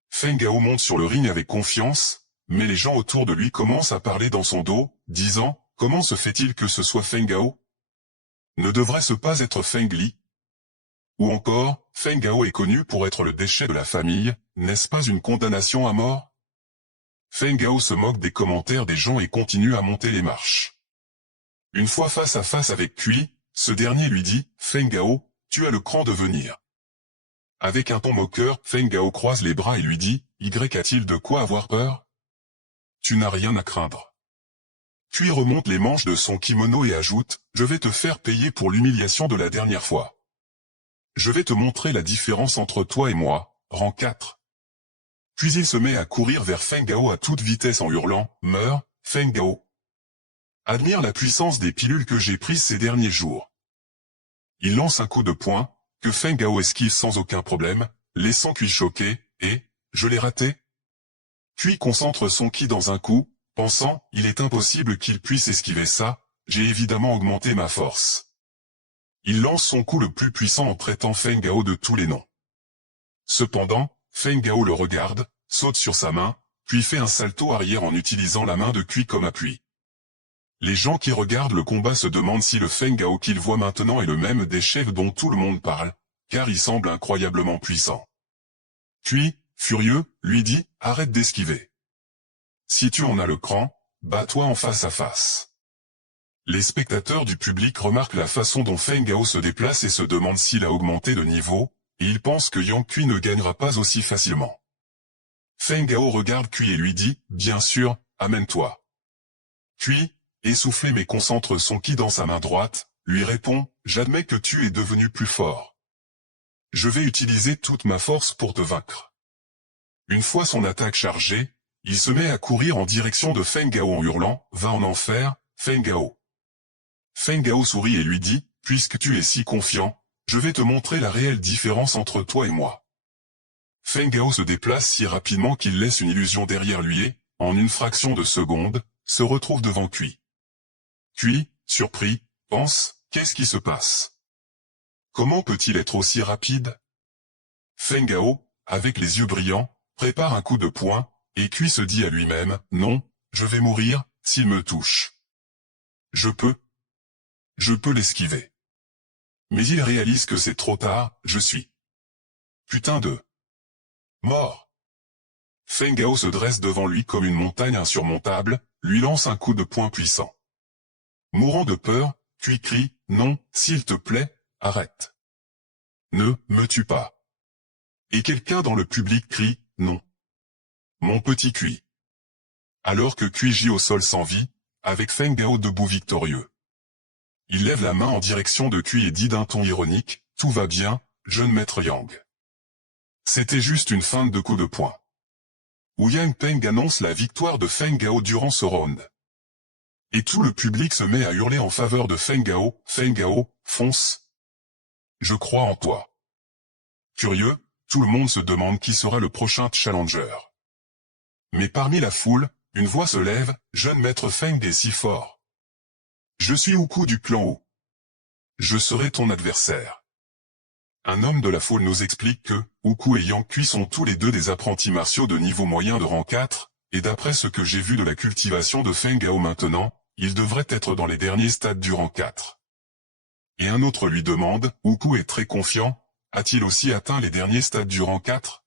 Feng Gao monte sur le ring avec confiance, mais les gens autour de lui commencent à parler dans son dos, disant « Comment se fait-il que ce soit Feng Gao ? Ne devrait-ce pas être Feng Li ? Ou encore, Feng Gao est connu pour être le déchet de la famille, n'est-ce pas une condamnation à mort ? Feng Gao se moque des commentaires des gens et continue à monter les marches. Une fois face à face avec Cui, ce dernier lui dit « Feng Gao, tu as le cran de venir. » Avec un ton moqueur, Feng Gao croise les bras et lui dit « Y a-t-il de quoi avoir peur ? Tu n'as rien à craindre. » Cui remonte les manches de son kimono et ajoute « Je vais te faire payer pour l'humiliation de la dernière fois. Je vais te montrer la différence entre toi et moi, rang 4. » Puis il se met à courir vers Feng Gao à toute vitesse en hurlant « Meurs, Feng Gao. Admire la puissance des pilules que j'ai prises ces derniers jours. » Il lance un coup de poing, que Feng Gao esquive sans aucun problème, laissant Cui choqué, et « Je l'ai raté ?» Cui concentre son ki dans un coup, pensant « Il est impossible qu'il puisse esquiver ça, j'ai évidemment augmenté ma force. » Il lance son coup le plus puissant en traitant Feng Gao de tous les noms. Cependant, Feng Gao le regarde, saute sur sa main, puis fait un salto arrière en utilisant la main de Cui comme appui. Les gens qui regardent le combat se demandent si le Feng Gao qu'ils voient maintenant est le même déchet dont tout le monde parle, car il semble incroyablement puissant. Cui, furieux, lui dit « Arrête d'esquiver. Si tu en as le cran, bats-toi en face à face. » Les spectateurs du public remarquent la façon dont Feng Gao se déplace et se demandent s'il a augmenté de niveau, et ils pensent que Yang Cui ne gagnera pas aussi facilement. Feng Gao regarde Cui et lui dit « Bien sûr, amène-toi. » Cui, essoufflé mais concentre son ki dans sa main droite, lui répond « J'admets que tu es devenu plus fort. Je vais utiliser toute ma force pour te vaincre. » Une fois son attaque chargée, il se met à courir en direction de Feng Gao en hurlant « Va en enfer, Feng Gao. » Feng Gao sourit et lui dit « Puisque tu es si confiant, je vais te montrer la réelle différence entre toi et moi. » Feng Gao se déplace si rapidement qu'il laisse une illusion derrière lui et, en une fraction de seconde, se retrouve devant Cui. Cui, surpris, pense « Qu'est-ce qui se passe ? Comment peut-il être aussi rapide ?» Feng Gao, avec les yeux brillants, prépare un coup de poing, et Cui se dit à lui-même « Non, je vais mourir, s'il me touche. Je peux l'esquiver. » Mais il réalise que c'est trop tard, je suis putain de mort. Feng Gao se dresse devant lui comme une montagne insurmontable, lui lance un coup de poing puissant. Mourant de peur, Cui crie « Non, s'il te plaît, arrête. Ne me tue pas. » Et quelqu'un dans le public crie « Non. Mon petit Cui. » Alors que Cui gît au sol sans vie, avec Feng Gao debout victorieux. Il lève la main en direction de Cui et dit d'un ton ironique « Tout va bien, jeune maître Yang. C'était juste une feinte de coup de poing. où Yang Peng annonce la victoire de Feng Gao durant ce round. Et tout le public se met à hurler en faveur de Feng Gao, fonce. Je crois en toi. Curieux, tout le monde se demande qui sera le prochain challenger. Mais parmi la foule, une voix se lève, jeune maître Feng est si fort. Je suis Oukou du clan Wu. Je serai ton adversaire. Un homme de la foule nous explique que, Oukou et Yang Kui sont tous les deux des apprentis martiaux de niveau moyen de rang 4, et d'après ce que j'ai vu de la cultivation de Feng Gao maintenant, ils devraient être dans les derniers stades du rang 4. Et un autre lui demande, Oukou est très confiant, a-t-il aussi atteint les derniers stades du rang 4 ?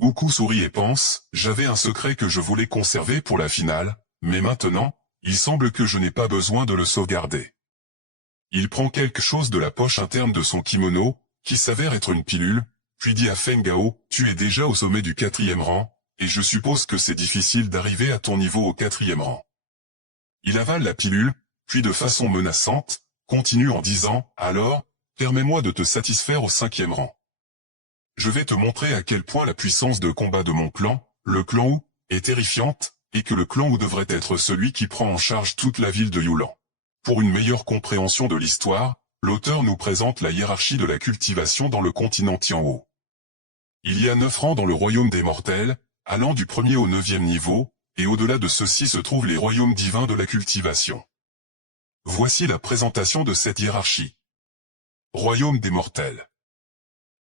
Oukou sourit et pense, j'avais un secret que je voulais conserver pour la finale, mais maintenant, il semble que je n'ai pas besoin de le sauvegarder. Il prend quelque chose de la poche interne de son kimono, qui s'avère être une pilule, puis dit à Feng Gao, tu es déjà au sommet du 4e rang, et je suppose que c'est difficile d'arriver à ton niveau au 4e rang. Il avale la pilule, puis de façon menaçante, continue en disant, alors, permets-moi de te satisfaire au 5e rang. Je vais te montrer à quel point la puissance de combat de mon clan, le clan Wu, est terrifiante, et que le clan Wu devrait être celui qui prend en charge toute la ville de Yulan. Pour une meilleure compréhension de l'histoire, l'auteur nous présente la hiérarchie de la cultivation dans le continent Tianhou. Il y a 9 rangs dans le royaume des mortels, allant du 1er au 9e niveau, et au-delà de ceux-ci se trouvent les royaumes divins de la cultivation. Voici la présentation de cette hiérarchie. Royaume des mortels.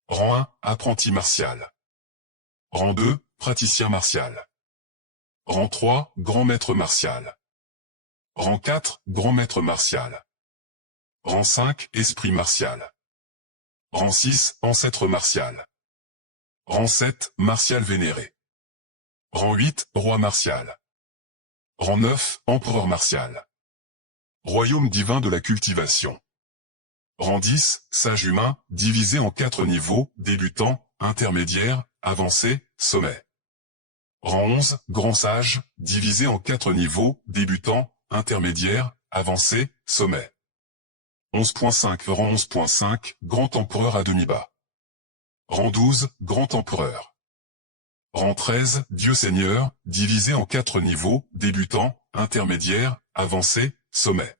Rang 1, apprenti martial. Rang 2, praticien martial. Rang 3, grand maître martial. Rang 4, grand maître martial. Rang 5, esprit martial. Rang 6, ancêtre martial. Rang 7, martial vénéré. Rang 8, roi martial. Rang 9, empereur martial. Royaume divin de la cultivation. Rang 10, sage humain, divisé en 4 niveaux, débutant, intermédiaire, avancé, sommet. Rang 11, grand sage, divisé en 4 niveaux, débutant, intermédiaire, avancé, sommet. 11.5 Rang 11.5, grand empereur à demi-bas. Rang 12, grand empereur. Rang 13, dieu seigneur, divisé en 4 niveaux, débutant, intermédiaire, avancé, sommet.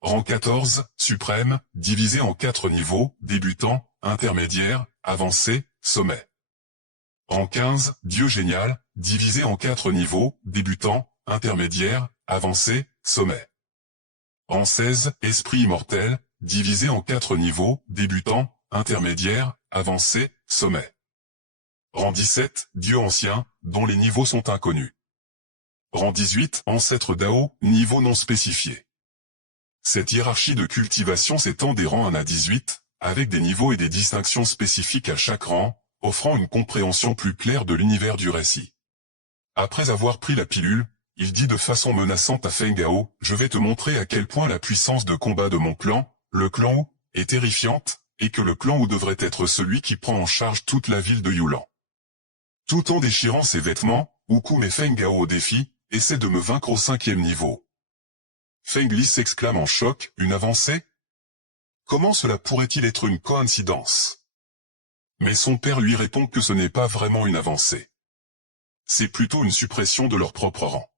Rang 14, suprême, divisé en 4 niveaux, débutant, intermédiaire, avancé, sommet. Rang 15, dieu génial, divisé en 4 niveaux, débutant, intermédiaire, avancé, sommet. Rang 16, esprit immortel, divisé en 4 niveaux, débutant, intermédiaire, avancé, sommet. Rang 17, dieu ancien, dont les niveaux sont inconnus. Rang 18, ancêtre Dao, niveau non spécifié. Cette hiérarchie de cultivation s'étend des rangs 1 à 18, avec des niveaux et des distinctions spécifiques à chaque rang, offrant une compréhension plus claire de l'univers du récit. Après avoir pris la pilule, il dit de façon menaçante à Feng Gao, je vais te montrer à quel point la puissance de combat de mon clan, le clan Wu, est terrifiante, et que le clan Wu devrait être celui qui prend en charge toute la ville de Yulan. Tout en déchirant ses vêtements, Oukou met Feng Gao au défi, essaie de me vaincre au 5e niveau. Feng Li s'exclame en choc, une avancée? Comment cela pourrait-il être une coïncidence? Mais son père lui répond que ce n'est pas vraiment une avancée. C'est plutôt une suppression de leur propre rang.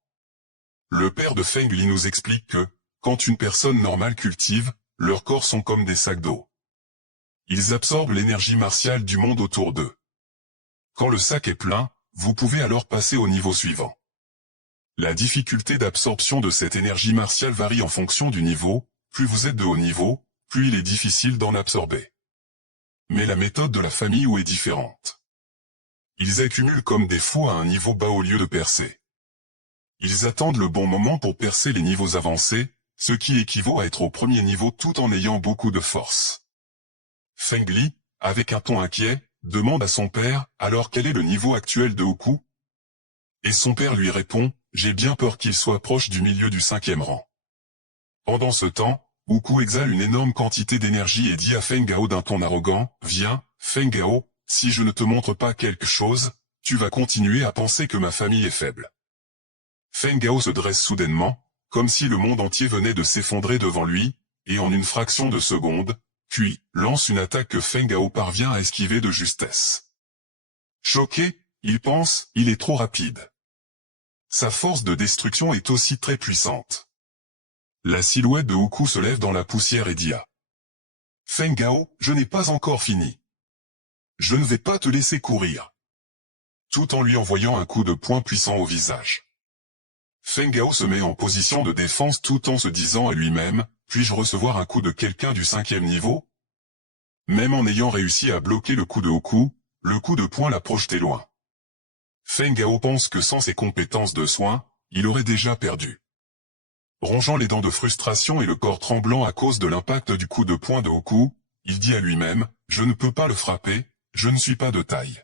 Le père de Feng Li nous explique que, quand une personne normale cultive, leurs corps sont comme des sacs d'eau. Ils absorbent l'énergie martiale du monde autour d'eux. Quand le sac est plein, vous pouvez alors passer au niveau suivant. La difficulté d'absorption de cette énergie martiale varie en fonction du niveau, plus vous êtes de haut niveau, plus il est difficile d'en absorber. Mais la méthode de la famille Wu est différente. Ils accumulent comme des fous à un niveau bas au lieu de percer. Ils attendent le bon moment pour percer les niveaux avancés, ce qui équivaut à être au premier niveau tout en ayant beaucoup de force. Feng Li, avec un ton inquiet, demande à son père, alors quel est le niveau actuel de Oukou? Et son père lui répond, j'ai bien peur qu'il soit proche du milieu du 5e rang. Pendant ce temps, Oukou exhale une énorme quantité d'énergie et dit à Feng Gao d'un ton arrogant, viens, Feng Gao, si je ne te montre pas quelque chose, tu vas continuer à penser que ma famille est faible. Feng Gao se dresse soudainement, comme si le monde entier venait de s'effondrer devant lui, et en une fraction de seconde, puis lance une attaque que Feng Gao parvient à esquiver de justesse. Choqué, il pense, il est trop rapide. Sa force de destruction est aussi très puissante. La silhouette de Hukou se lève dans la poussière et dit à Feng Gao, je n'ai pas encore fini. Je ne vais pas te laisser courir. Tout en lui envoyant un coup de poing puissant au visage. Feng Gao se met en position de défense tout en se disant à lui-même, puis-je recevoir un coup de quelqu'un du 5e niveau? Même en ayant réussi à bloquer le coup de Hukou, le coup de poing l'a projeté loin. Feng Gao pense que sans ses compétences de soin, il aurait déjà perdu. Rongeant les dents de frustration et le corps tremblant à cause de l'impact du coup de poing de Hukou, il dit à lui-même, je ne peux pas le frapper, je ne suis pas de taille.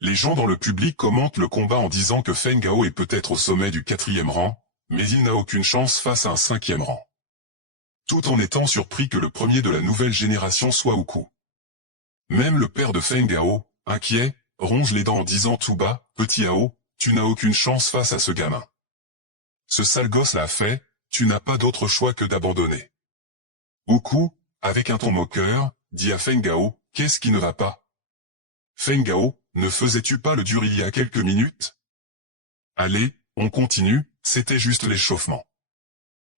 Les gens dans le public commentent le combat en disant que Feng Gao est peut-être au sommet du 4e rang, mais il n'a aucune chance face à un 5e rang. Tout en étant surpris que le premier de la nouvelle génération soit Hukou. Même le père de Feng Gao, inquiet, ronge les dents en disant tout bas, petit Hao, tu n'as aucune chance face à ce gamin. Ce sale gosse l'a fait, tu n'as pas d'autre choix que d'abandonner. Hukou, avec un ton moqueur, dit à Feng Gao, qu'est-ce qui ne va pas? Feng Gao, ne faisais-tu pas le dur il y a quelques minutes? Allez, on continue, c'était juste l'échauffement.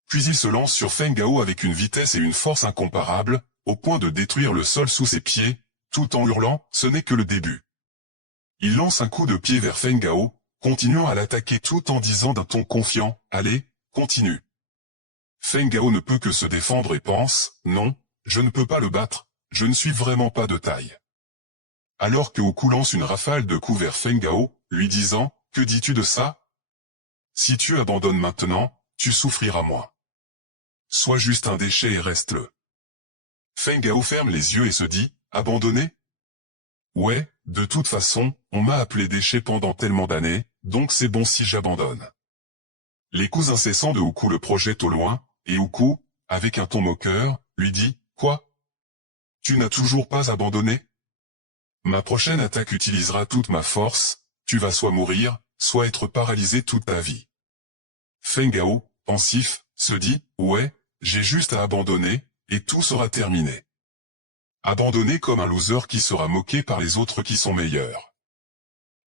Puis il se lance sur Feng Gao avec une vitesse et une force incomparables, au point de détruire le sol sous ses pieds, tout en hurlant, ce n'est que le début. Il lance un coup de pied vers Feng Gao, continuant à l'attaquer tout en disant d'un ton confiant, allez, continue. Feng Gao ne peut que se défendre et pense, non, je ne peux pas le battre, je ne suis vraiment pas de taille. Alors que Hukou lance une rafale de coups vers Feng Gao, lui disant, que dis-tu de ça? Si tu abandonnes maintenant, tu souffriras moins. Sois juste un déchet et reste-le. Feng Gao ferme les yeux et se dit, abandonner? Ouais, de toute façon, on m'a appelé déchet pendant tellement d'années, donc c'est bon si j'abandonne. Les coups incessants de Hukou le projettent au loin, et Hukou, avec un ton moqueur, lui dit, quoi? Tu n'as toujours pas abandonné? Ma prochaine attaque utilisera toute ma force, tu vas soit mourir, soit être paralysé toute ta vie. Feng Gao, pensif, se dit, ouais, j'ai juste à abandonner, et tout sera terminé. Abandonner comme un loser qui sera moqué par les autres qui sont meilleurs.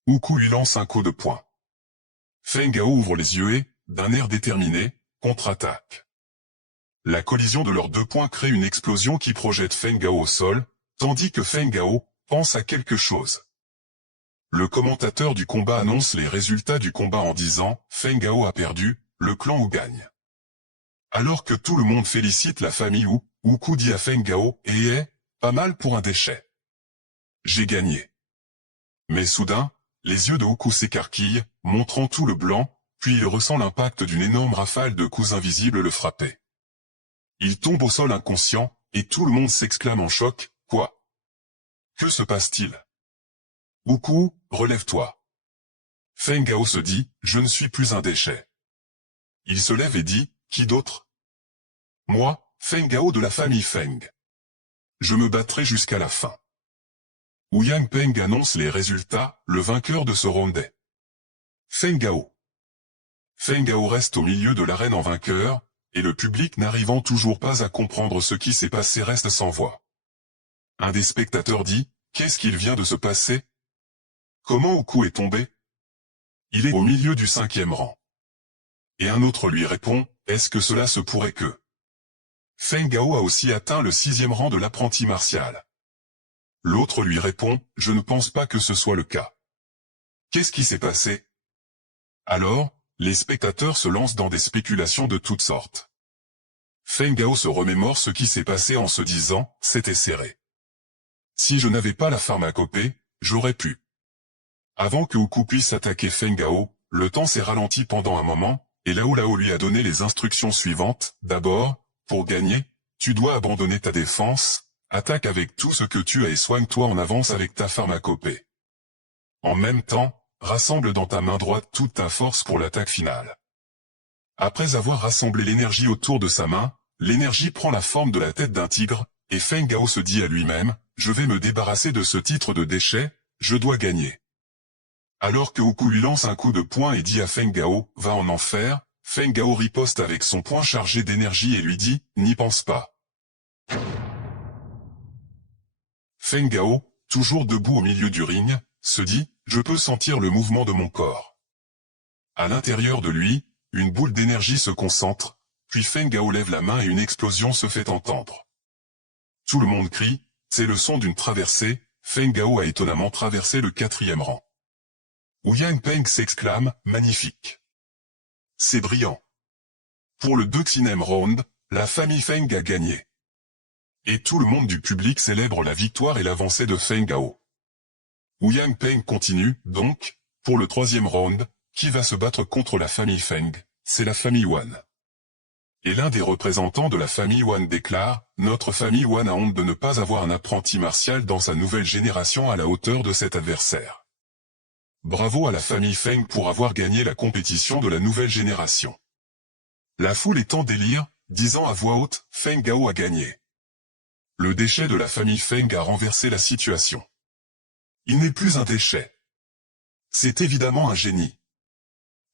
Hukou lui lance un coup de poing. Feng Gao ouvre les yeux et, d'un air déterminé, contre-attaque. La collision de leurs deux poings crée une explosion qui projette Feng Gao au sol, tandis que Feng Gao pense à quelque chose. Le commentateur du combat annonce les résultats du combat en disant « Feng Gao a perdu, le clan Wu gagne ». Alors que tout le monde félicite la famille Wu, Hukou dit à Feng Gao « Eh, pas mal pour un déchet. J'ai gagné ». Mais soudain, les yeux de Hukou s'écarquillent, montrant tout le blanc, puis il ressent l'impact d'une énorme rafale de coups invisibles le frapper. Il tombe au sol inconscient, et tout le monde s'exclame en choc, « Quoi ? Que se passe-t-il » Hukou, relève-toi. Feng Gao se dit, je ne suis plus un déchet. Il se lève et dit, qui d'autre? Moi, Feng Gao de la famille Feng. Je me battrai jusqu'à la fin. Wu Yangpeng annonce les résultats, le vainqueur de ce round est Feng Gao. Feng Gao reste au milieu de l'arène en vainqueur, et le public n'arrivant toujours pas à comprendre ce qui s'est passé reste sans voix. Un des spectateurs dit, qu'est-ce qu'il vient de se passer? Comment Hukou est tombé? Il est au milieu du 5e rang. Et un autre lui répond, est-ce que cela se pourrait que Feng Gao a aussi atteint le 6e rang de l'apprenti martial? L'autre lui répond, je ne pense pas que ce soit le cas. Qu'est-ce qui s'est passé? Alors, les spectateurs se lancent dans des spéculations de toutes sortes. Feng Gao se remémore ce qui s'est passé en se disant, c'était serré. Si je n'avais pas la pharmacopée, j'aurais pu. Avant que Hukou puisse attaquer Feng Gao, le temps s'est ralenti pendant un moment, et Lao lui a donné les instructions suivantes. D'abord, pour gagner, tu dois abandonner ta défense, attaque avec tout ce que tu as et soigne-toi en avance avec ta pharmacopée. En même temps, rassemble dans ta main droite toute ta force pour l'attaque finale. Après avoir rassemblé l'énergie autour de sa main, l'énergie prend la forme de la tête d'un tigre, et Feng Gao se dit à lui-même, je vais me débarrasser de ce titre de déchet, je dois gagner. Alors que Hukou lui lance un coup de poing et dit à Feng Gao, va en enfer, Feng Gao riposte avec son poing chargé d'énergie et lui dit, n'y pense pas. Feng Gao, toujours debout au milieu du ring, se dit, je peux sentir le mouvement de mon corps. À l'intérieur de lui, une boule d'énergie se concentre, puis Feng Gao lève la main et une explosion se fait entendre. Tout le monde crie, c'est le son d'une traversée, Feng Gao a étonnamment traversé le 4e rang. Wu Yangpeng s'exclame, magnifique. C'est brillant. Pour le 2e round, la famille Feng a gagné. Et tout le monde du public célèbre la victoire et l'avancée de Feng Gao. Wu Yangpeng continue, donc, pour le 3e round, qui va se battre contre la famille Feng, c'est la famille Wan. Et l'un des représentants de la famille Wan déclare, notre famille Wan a honte de ne pas avoir un apprenti martial dans sa nouvelle génération à la hauteur de cet adversaire. Bravo à la famille Feng pour avoir gagné la compétition de la nouvelle génération. La foule est en délire, disant à voix haute, Feng Gao a gagné. Le déchet de la famille Feng a renversé la situation. Il n'est plus un déchet. C'est évidemment un génie.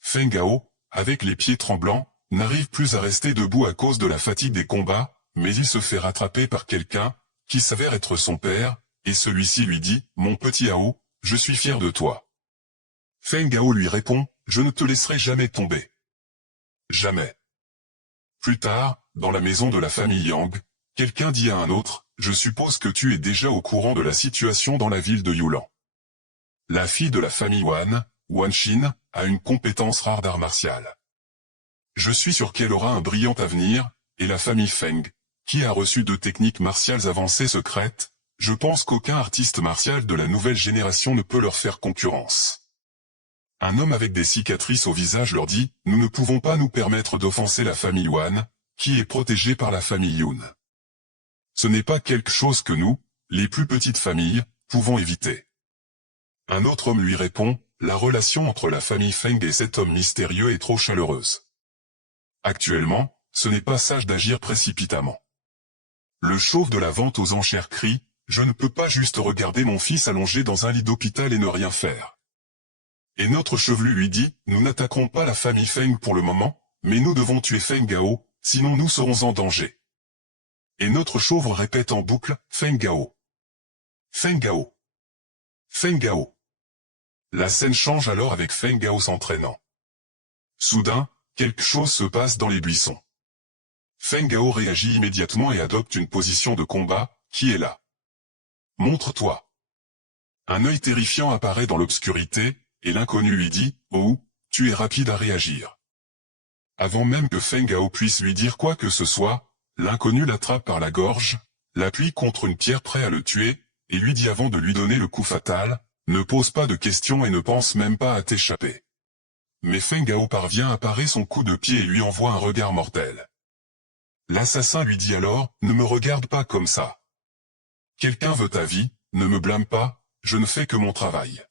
Feng Gao, avec les pieds tremblants, n'arrive plus à rester debout à cause de la fatigue des combats, mais il se fait rattraper par quelqu'un, qui s'avère être son père, et celui-ci lui dit, mon petit Hao, je suis fier de toi. Feng Gao lui répond, je ne te laisserai jamais tomber. Jamais. Plus tard, dans la maison de la famille Yang, quelqu'un dit à un autre, je suppose que tu es déjà au courant de la situation dans la ville de Yulan. La fille de la famille Wan, Wan Xin, a une compétence rare d'art martial. Je suis sûr qu'elle aura un brillant avenir, et la famille Feng, qui a reçu 2 techniques martiales avancées secrètes, je pense qu'aucun artiste martial de la nouvelle génération ne peut leur faire concurrence. Un homme avec des cicatrices au visage leur dit, nous ne pouvons pas nous permettre d'offenser la famille Wan, qui est protégée par la famille Yun. Ce n'est pas quelque chose que nous, les plus petites familles, pouvons éviter. Un autre homme lui répond, la relation entre la famille Feng et cet homme mystérieux est trop chaleureuse. Actuellement, ce n'est pas sage d'agir précipitamment. Le chauve de la vente aux enchères crie, je ne peux pas juste regarder mon fils allongé dans un lit d'hôpital et ne rien faire. Et notre chevelu lui dit, nous n'attaquerons pas la famille Feng pour le moment, mais nous devons tuer Feng Gao, sinon nous serons en danger. Et notre chauve répète en boucle, Feng Gao. Feng Gao. Feng Gao. La scène change alors avec Feng Gao s'entraînant. Soudain, quelque chose se passe dans les buissons. Feng Gao réagit immédiatement et adopte une position de combat, qui est là. Montre-toi. Un œil terrifiant apparaît dans l'obscurité, et l'inconnu lui dit, oh, tu es rapide à réagir. Avant même que Feng Gao puisse lui dire quoi que ce soit, l'inconnu l'attrape par la gorge, l'appuie contre une pierre prêt à le tuer, et lui dit avant de lui donner le coup fatal, ne pose pas de questions et ne pense même pas à t'échapper. Mais Feng Gao parvient à parer son coup de pied et lui envoie un regard mortel. L'assassin lui dit alors, ne me regarde pas comme ça. Quelqu'un veut ta vie, ne me blâme pas, je ne fais que mon travail.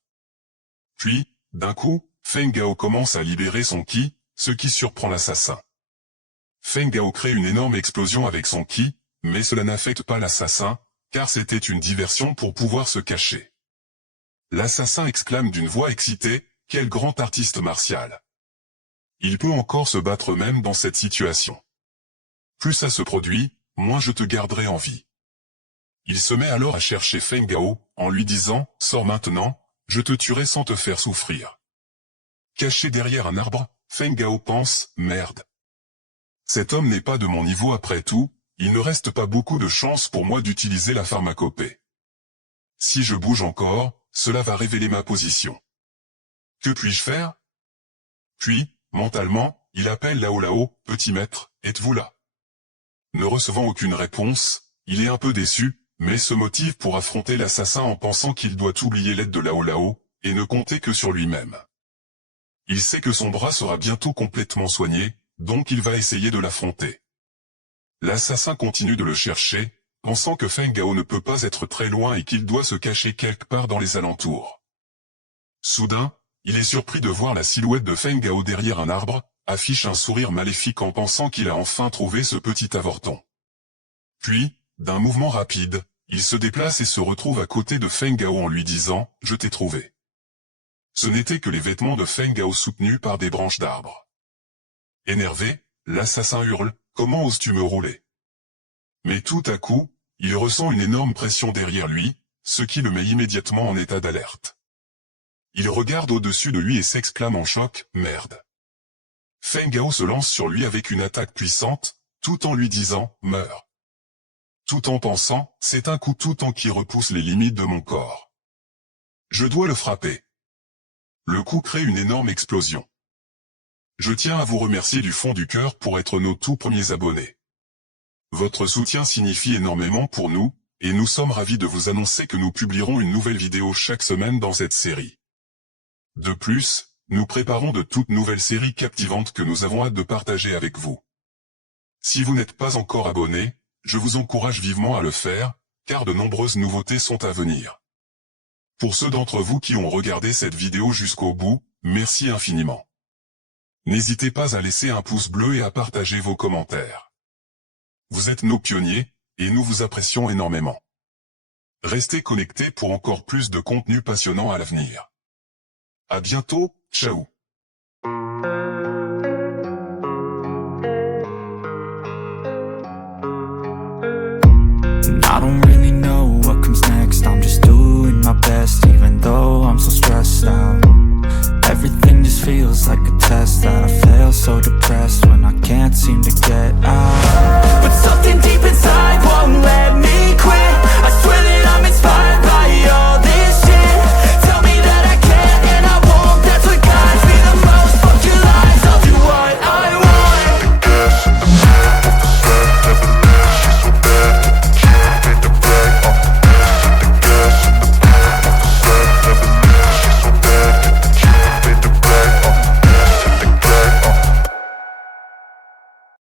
Puis, d'un coup, Feng Gao commence à libérer son ki, ce qui surprend l'assassin. Feng Gao crée une énorme explosion avec son ki, mais cela n'affecte pas l'assassin, car c'était une diversion pour pouvoir se cacher. L'assassin exclame d'une voix excitée, quel grand artiste martial. Il peut encore se battre même dans cette situation. Plus ça se produit, moins je te garderai en vie. Il se met alors à chercher Feng Gao, en lui disant, sors maintenant, je te tuerai sans te faire souffrir. Caché derrière un arbre, Feng Gao pense, merde. Cet homme n'est pas de mon niveau après tout, il ne reste pas beaucoup de chance pour moi d'utiliser la pharmacopée. Si je bouge encore, cela va révéler ma position. Que puis-je faire? Puis, mentalement, il appelle Lao Lao, petit maître, êtes-vous là? Ne recevant aucune réponse, il est un peu déçu, mais se motive pour affronter l'assassin en pensant qu'il doit oublier l'aide de Lao Lao, et ne compter que sur lui-même. Il sait que son bras sera bientôt complètement soigné, donc il va essayer de l'affronter. L'assassin continue de le chercher, pensant que Feng Gao ne peut pas être très loin et qu'il doit se cacher quelque part dans les alentours. Soudain, il est surpris de voir la silhouette de Feng Gao derrière un arbre, affiche un sourire maléfique en pensant qu'il a enfin trouvé ce petit avorton. Puis, d'un mouvement rapide, il se déplace et se retrouve à côté de Feng Gao en lui disant « Je t'ai trouvé ». Ce n'étaient que les vêtements de Feng Gao soutenus par des branches d'arbres. Énervé, l'assassin hurle « Comment oses-tu me rouler ?» Mais tout à coup, il ressent une énorme pression derrière lui, ce qui le met immédiatement en état d'alerte. Il regarde au-dessus de lui et s'exclame en choc, merde. Feng Hao se lance sur lui avec une attaque puissante, tout en lui disant, meurs. Tout en pensant, c'est un coup tout en qui repousse les limites de mon corps. Je dois le frapper. Le coup crée une énorme explosion. Je tiens à vous remercier du fond du cœur pour être nos tout premiers abonnés. Votre soutien signifie énormément pour nous, et nous sommes ravis de vous annoncer que nous publierons une nouvelle vidéo chaque semaine dans cette série. De plus, nous préparons de toutes nouvelles séries captivantes que nous avons hâte de partager avec vous. Si vous n'êtes pas encore abonné, je vous encourage vivement à le faire, car de nombreuses nouveautés sont à venir. Pour ceux d'entre vous qui ont regardé cette vidéo jusqu'au bout, merci infiniment. N'hésitez pas à laisser un pouce bleu et à partager vos commentaires. Vous êtes nos pionniers, et nous vous apprécions énormément. Restez connectés pour encore plus de contenu passionnant à l'avenir. À bientôt, ciao. I don't really know what comes next, I'm just doing my best even though I'm so stressed out. Everything just feels like a test that I fail, so depressed when I can't seem to